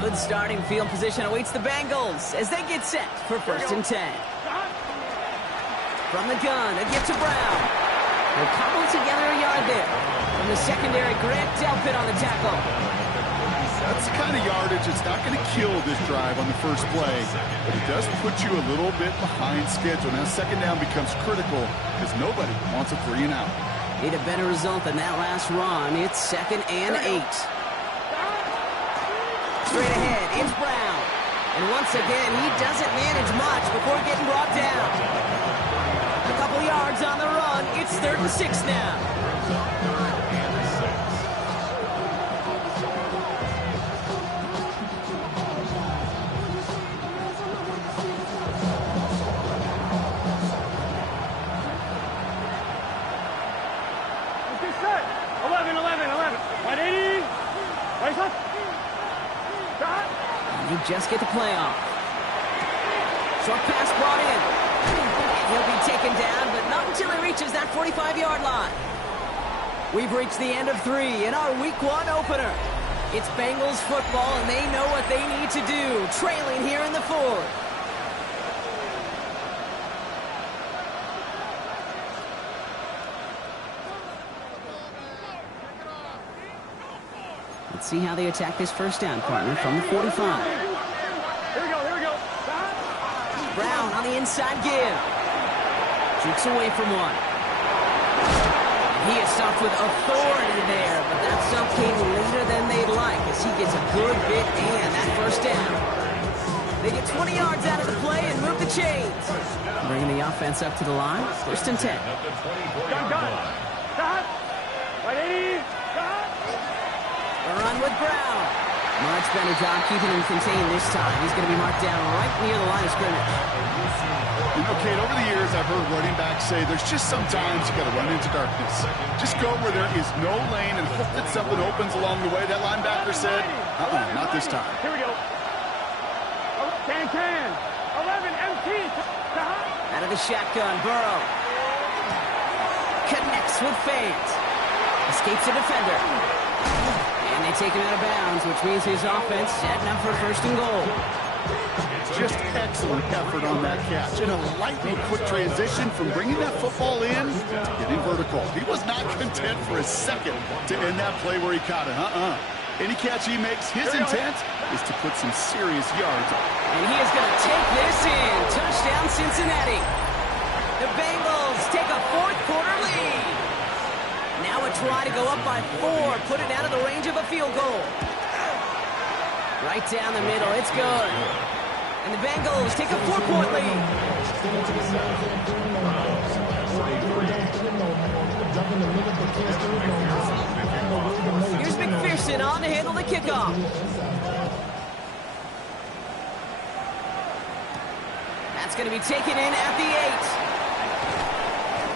Good starting field position awaits the Bengals as they get set for first and 10. From the gun, a gift to Brown. They're cobbled together a yard there. From the secondary, Grant Delpit on the tackle. That's the kind of yardage that's not going to kill this drive on the first play, but it does put you a little bit behind schedule. Now second down becomes critical because nobody wants a 3 and out. Need a better result than that last run. It's second and 8. Straight ahead, it's Brown. And once again, he doesn't manage much before getting brought down. A couple yards on the run. It's 3rd and 6 now. just get the play off. Short pass brought in. And he'll be taken down, but not until he reaches that 45-yard line. We've reached the end of 3 in our Week 1 opener. It's Bengals football, and they know what they need to do, trailing here in the 4th. Let's see how they attack this first down, partner, from the 45. Here we go. Brown on the inside give. Jukes away from one. He is stuffed with authority there, but that stuff came later than they'd like as he gets a good bit and that first down. They get 20 yards out of the play and move the chains. Bringing the offense up to the line. 1st and 10. Gun. Stop. 180. Stop. A run with Brown. Much better job keeping him contained this time. He's going to be marked down right near the line of scrimmage. You know, Kate, over the years, I've heard running backs say there's just sometimes you got to run into darkness. Just go where there is no lane and hope that something opens along the way. That linebacker said, not this time. Here we go. 10, 11, MT. Out of the shotgun, Burrow. Connects with fans. Escapes a defender. And they take him out of bounds, which means his offense setting up for 1st and goal. Just excellent effort on that catch. In a lightning quick transition from bringing that football in to getting vertical. He was not content for a second to end that play where he caught it. Any catch he makes, his intent is to put some serious yards on. And he is going to take this in. Touchdown, Cincinnati. The Bengals take a 4th quarter lead. Now a try to go up by 4, put it out of the range of a field goal. Right down the middle, it's good. And the Bengals take a 4-point lead. Here's McPherson on to handle the kickoff. That's going to be taken in at the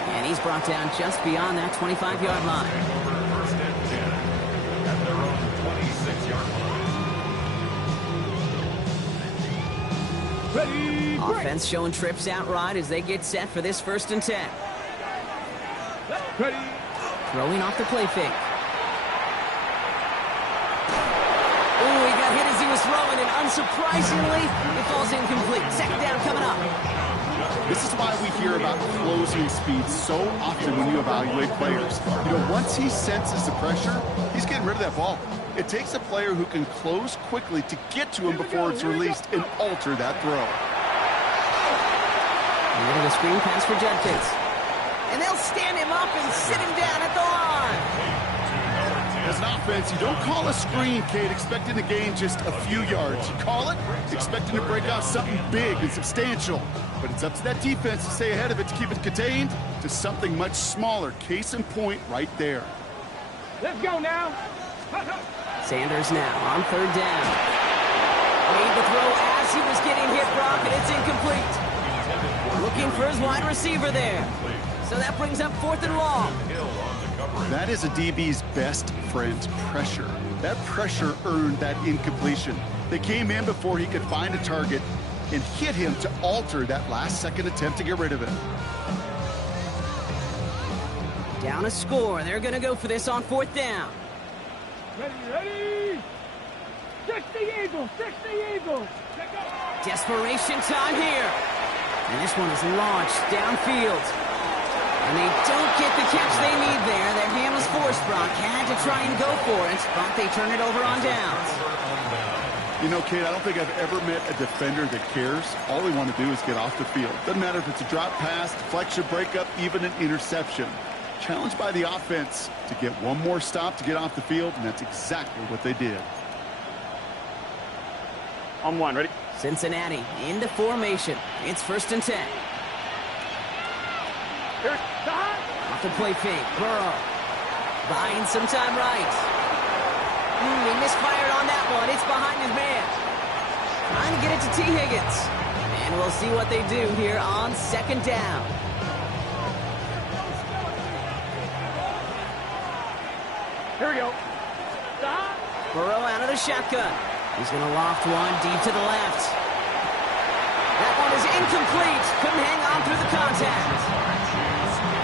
8. And he's brought down just beyond that 25-yard line. 1st and 10 at their own 26-yard line. Ready, Offense showing trips outright as they get set for this 1st and 10. Ready. Throwing off the play fake. Ooh, he got hit as he was throwing, and unsurprisingly, it falls incomplete. 2nd down coming up. This is why we hear about closing speed so often when you evaluate players. You know, once he senses the pressure, he's getting rid of that ball. It takes a player who can close quickly to get to him before it's released and alter that throw. A bit of a screen pass for Judkins. And they'll stand him up and sit him down at the line. As an offense, you don't call a screen, Kate, expecting to gain just a few yards. You call it expecting to break out something big and substantial. But it's up to that defense to stay ahead of it, to keep it contained to something much smaller. Case in point right there. Let's go now. Sanders now on 3rd down. Made the throw as he was getting hit, Brock, and it's incomplete. Looking for his wide receiver there. So that brings up 4th and long. That is a DB's best friend, pressure. That pressure earned that incompletion. They came in before he could find a target and hit him to alter that last-second attempt to get rid of it. Down a score. They're going to go for this on 4th down. Ready. 60 Eagles. Desperation time here. And this one is launched downfield. And they don't get the catch they need there. Their hand was forced, Brock. Had to try and go for it, but they turn it over on downs. You know, Kate, I don't think I've ever met a defender that cares. All they want to do is get off the field. Doesn't matter if it's a drop pass, deflection, breakup, even an interception. Challenged by the offense to get one more stop to get off the field, and that's exactly what they did. On 1, ready? Cincinnati into formation. It's 1st and 10. Here, stop. Off the play fake. Burrow buying some time right. He misfired on that one. It's behind his man. Trying to get it to T. Higgins. And we'll see what they do here on 2nd down. Here we go. Stop. Burrow out of the shotgun. He's going to loft one deep to the left. That one is incomplete. Couldn't hang on through the contact.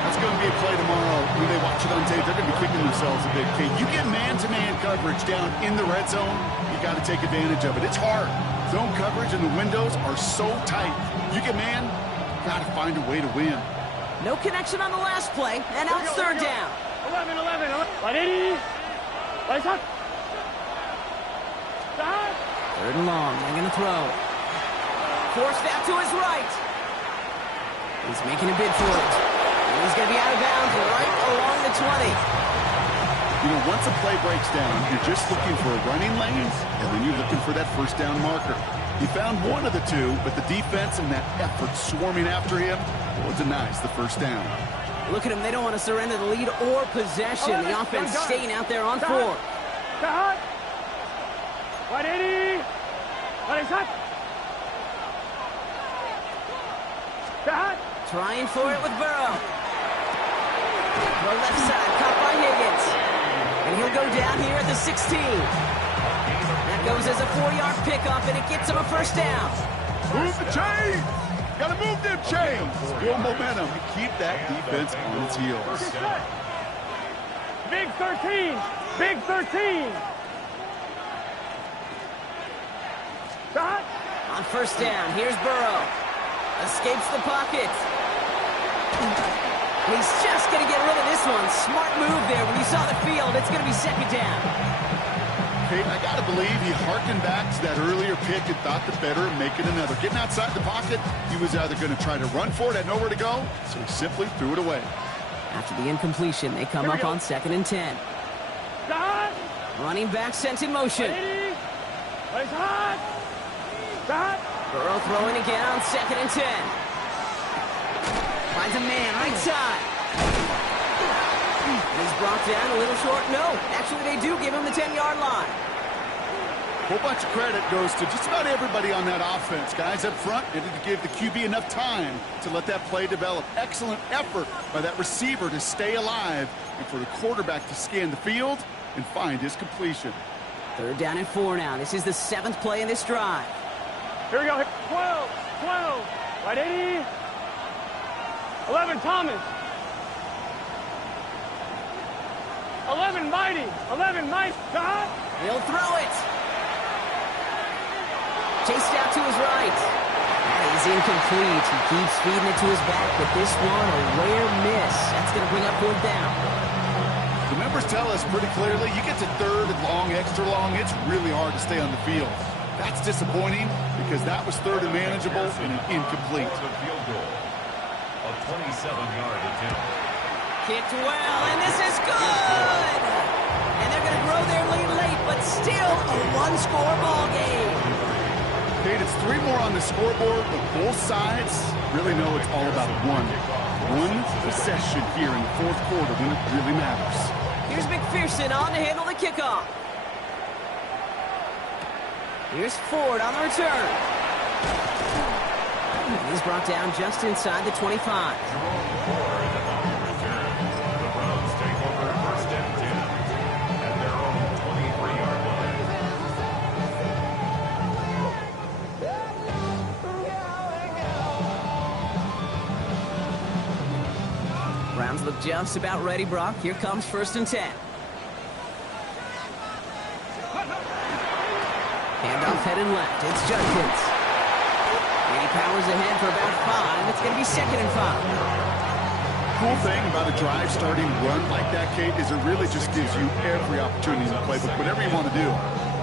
That's going to be a play tomorrow. When they watch it on tape, they're going to be kicking themselves a bit. Kate, you get man-to-man coverage down in the red zone, you got to take advantage of it. It's hard. Zone coverage and the windows are so tight. You get man, got to find a way to win. No connection on the last play, and now it's third down. 11. Ready? Let's up. Stop. Third and long. They're going to throw. Forced out to his right. He's making a bid for it. And he's going to be out of bounds right along the 20. You know, once a play breaks down, you're just looking for a running lane, and then you're looking for that first down marker. He found one of the two, but the defense and that effort swarming after him, well, denies the first down. Look at them. They don't want to surrender the lead or possession. The offense staying out there on fourth. Stop. 180. What is that? Stop. Trying for it with Burrow. The left side, caught by Higgins. And he'll go down here at the 16. That goes as a 4-yard pickup, and it gets him a first down. Move the chains! Gotta move them chains! Build momentum and keep that defense on its heels. Big 13. Big 13. Stop. On first down, here's Burrow. Escapes the pocket. He's just going to get rid of this one. Smart move there. When you saw the field, it's going to be second down. Kate, I got to believe he harkened back to that earlier pick and thought the better of making another. Getting outside the pocket, he was either going to try to run for it, had nowhere to go, so he simply threw it away. After the incompletion, they come up on 2nd and 10. Stop. Running back sent in motion. Let's hot. Stop. Burrow throwing again on 2nd and 10. Finds a man right side. He's brought down a little short. No, actually they do give him the 10-yard line. A whole bunch of credit goes to just about everybody on that offense. Guys up front needed to give the QB enough time to let that play develop. Excellent effort by that receiver to stay alive and for the quarterback to scan the field and find his completion. Third down and 4 now. This is the 7th play in this drive. Here we go. 12. Right 80. 11 Thomas. 11 Mighty. Stop. He'll throw it. Chased out to his right. He's incomplete. He keeps feeding it to his back, but this one, a rare miss. That's going to bring up fourth down. The numbers tell us pretty clearly, you get to third and long, extra long, it's really hard to stay on the field. That's disappointing because that was third and manageable and an incomplete. The field goal. A 27-yard attempt. Kicked well, and this is good! And they're going to grow their lead late, but still a one-score ball game. Kate, it's 3 more on the scoreboard, but both sides really know it's all about one possession here in the fourth quarter when it really matters. Here's McPherson on to handle the kickoff. Here's Ford on the return. He's brought down just inside the 25. Jerome Ford on the return. The Browns take over first and 10 at their own 23-yard line. Browns look just about ready, Brock. Here comes first and 10. Handoff headed left. It's Judkins. And he powers ahead for about 5. It's going to be 2nd and 5. Cool thing about a drive starting run like that, Kate, is it really just gives you every opportunity to play with whatever you want to do.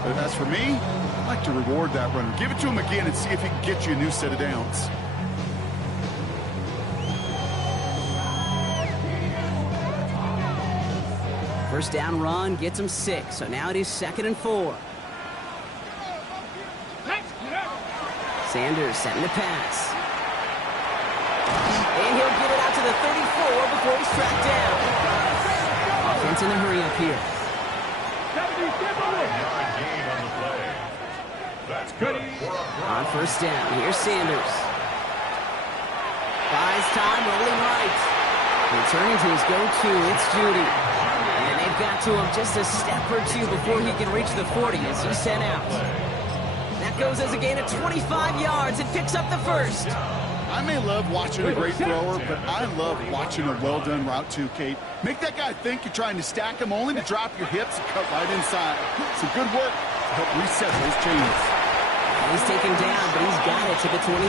But as for me, I like to reward that runner. Give it to him again and see if he can get you a new set of downs. First down run gets him 6. So now it is 2nd and 4. Sanders setting the pass. And he'll get it out to the 34 before he's tracked down. Offense in a hurry up here. That's good. On first down, here's Sanders. Buys time, rolling right. Returning to his go-to, it's Judy. And they've got to him just a step or two before he can reach the 40 as he's sent out. That goes as a gain of 25 yards. It picks up the first. I may love watching a great thrower, but I love watching a well-done route too, Kate. Make that guy think you're trying to stack him only to drop your hips and cut right inside. Some good work to help reset those chains. He's taken down, but he's got it to the 29.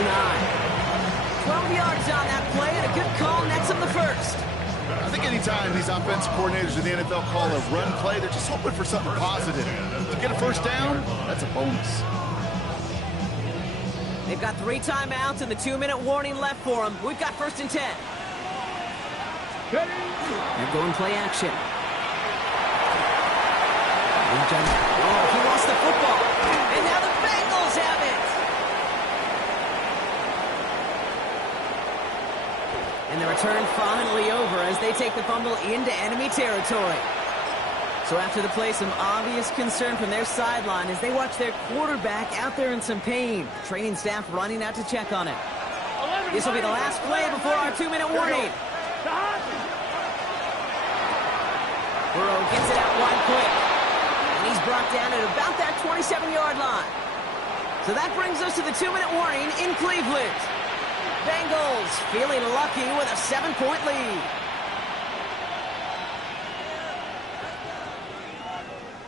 12 yards on that play and a good call nets him the first. I think anytime these offensive coordinators in the NFL call a run play, they're just hoping for something positive. To get a first down, that's a bonus. They've got 3 timeouts and the 2-minute warning left for them. We've got 1st and 10. They're going play action. Oh, he lost the football. And now the Bengals have it. And the return finally over as they take the fumble into enemy territory. So after the play, some obvious concern from their sideline as they watch their quarterback out there in some pain. Training staff running out to check on it. This will be the last play before our 2-minute warning. Burrow gets it out wide quick. And he's brought down at about that 27-yard line. So that brings us to the 2-minute warning in Cleveland. Bengals feeling lucky with a 7-point lead.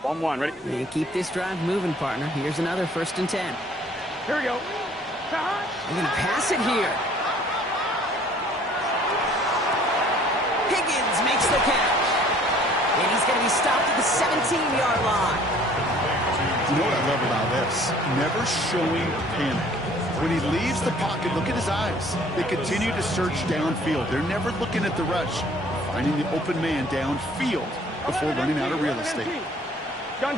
1-1, ready? You keep this drive moving, partner. Here's another 1st and 10. Here we go. They're going to pass it here. Higgins makes the catch. And he's going to be stopped at the 17-yard line. You know what I love about this? Never showing panic. When he leaves the pocket, look at his eyes. They continue to search downfield. They're never looking at the rush. Finding the open man downfield before running out of real estate. Gun.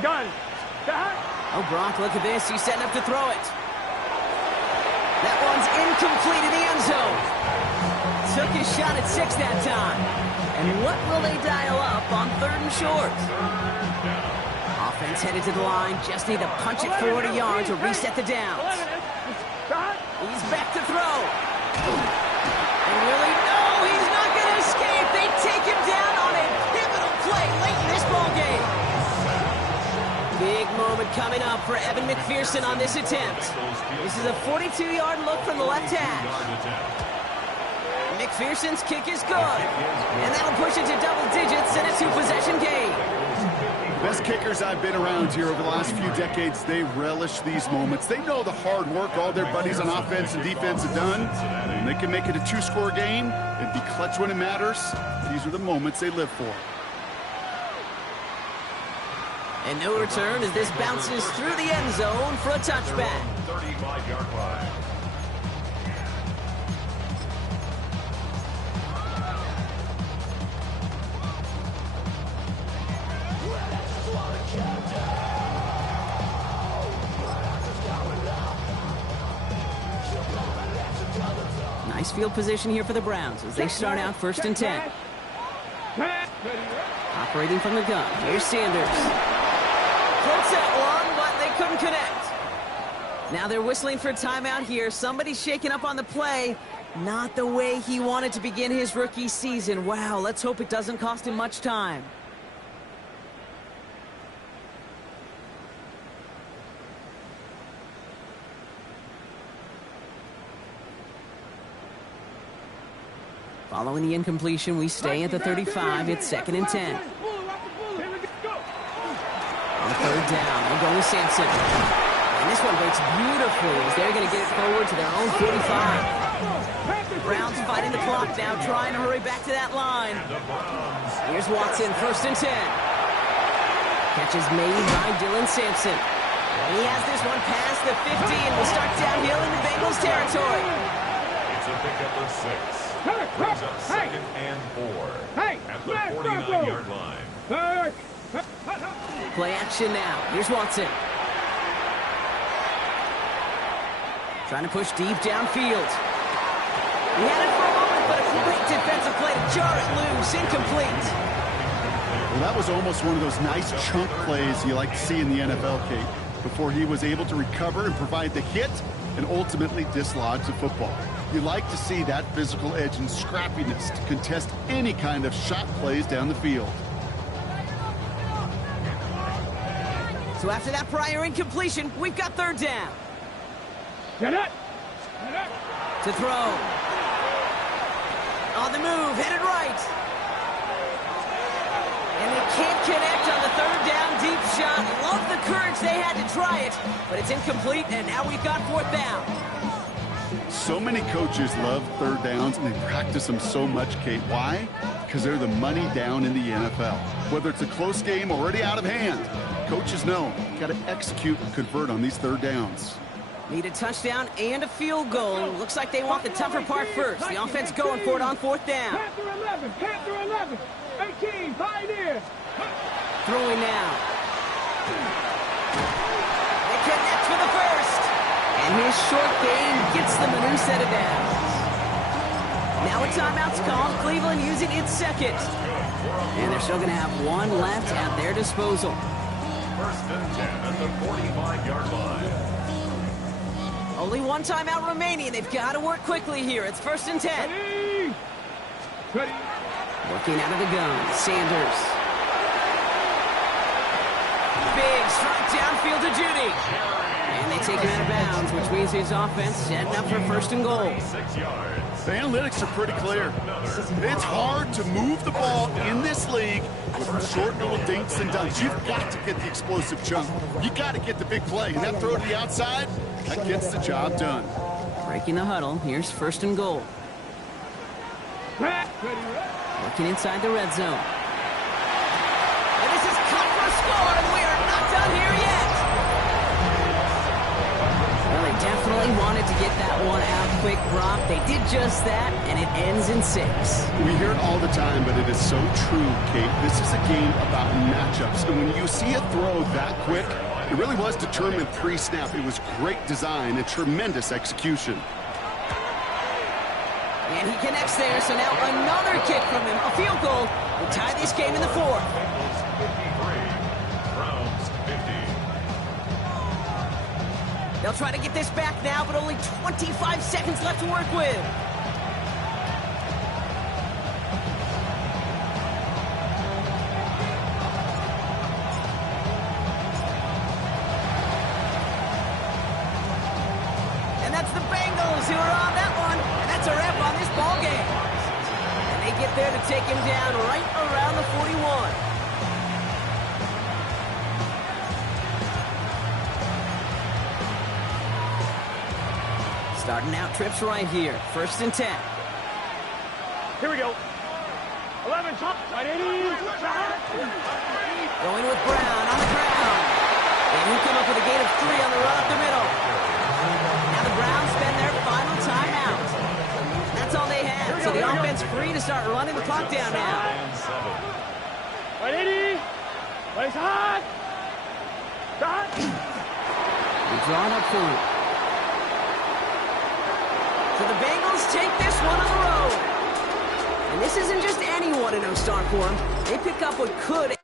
Oh, Brock, look at this. He's setting up to throw it. That one's incomplete in the end zone. Took his shot at 6 that time. And what will they dial up on 3rd and short? Offense headed to the line. Just need to punch it 40 yards to reset the downs. He's back to throw. And really, no, he's not going to escape. They take him down on a pivotal play late in this ball game. Big moment coming up for Evan McPherson on this attempt. This is a 42-yard look from the left hash. McPherson's kick is good. And that'll push it to double digits in a 2-possession game. Best kickers I've been around here over the last few decades, they relish these moments. They know the hard work all their buddies on offense and defense have done. And they can make it a 2-score game and be clutch when it matters. These are the moments they live for. And no return as this bounces through the end zone for a touchback. 35-yard line. Nice field position here for the Browns as they start out 1st and 10. Operating from the gun. Here's Sanders. Floats that one, but they couldn't connect. Now they're whistling for a timeout here. Somebody's shaking up on the play. Not the way he wanted to begin his rookie season. Wow, let's hope it doesn't cost him much time. Following the incompletion, we stay at the 35. It's 2nd and 10. On 3rd down, they'll go with Sampson. And this one breaks beautifully as they're going to get it forward to their own 45. Browns fighting the clock now, trying to hurry back to that line. Here's Watson, 1st and 10. Catch is made by Dylan Sampson. And he has this one past the 50 and will start downhill into Bengals territory. It's a pickup of 6. Brings up 2nd and 4 at the 49-yard line. Play action now. Here's Watson. Trying to push deep downfield. He had it for a moment, but a great defensive play to jar it loose. Incomplete. Well, that was almost one of those nice chunk plays you like to see in the NFL, Kate, before he was able to recover and provide the hit and ultimately dislodge the football. You like to see that physical edge and scrappiness to contest any kind of shot plays down the field. So after that prior incompletion, we've got 3rd down. Get it. To throw. On the move, headed right. And they can't connect on the third down deep shot. Love the courage they had to try it, but it's incomplete, and now we've got fourth down. So many coaches love third downs, and they practice them so much, Kate. Why? Because they're the money down in the NFL. Whether it's a close game already out of hand, coaches know you got to execute and convert on these third downs. Need a touchdown and a field goal. Looks like they want the tougher part first. The offense going for it on fourth down. Panther 11, Panther 11, 18, Pioneer. Throwing now. They connect for the first. And his short game gets them a new set of downs. Now a timeout's called. Cleveland using its second. And they're still going to have one left at their disposal. First and 10 at the 45-yard line. Only one timeout remaining. They've got to work quickly here. It's first and 10. Ready. Ready. Working out of the gun. Sanders. Big strike downfield to Judy. And they take him out of bounds, which means his offense setting up for first and goal. 6 yards. The analytics are pretty clear. It's hard to move the ball in this league with short little dinks and dunks. You've got to get the explosive chunk. You got to get the big play. And that throw to the outside, that gets the job done. Breaking the huddle. Here's first and goal. Working inside the red zone. And this is cut for a score, and we are not done here yet. Well, they definitely wanted to get that one out quick, Brock. They did just that, and it ends in 6. We hear it all the time, but it is so true, Kate. This is a game about matchups. And when you see a throw that quick, it really was determined pre-snap. It was great design and tremendous execution. And he connects there, so now another kick from him. A field goal will tie this game in the 4th. Bengals 53, Browns 50. They'll try to get this back now, but only 25 seconds left to work with. And that's the Bengals who are on that one. And that's a wrap on this ball game. And they get there to take him down right around the 41. Starting out trips right here. First and 10. Here we go. 11, top. Right, 80. Going with Brown on the ground. And he'll come up with a gain of 3 on the run up the middle. Now the Browns spend their final timeout. That's all they have. So the offense free to start running the clock down now. Right, 80. Right, hot. Stop. They're drawn up front. So the Bengals take this one on the road. And this isn't just any 1-0 start for them. They pick up what could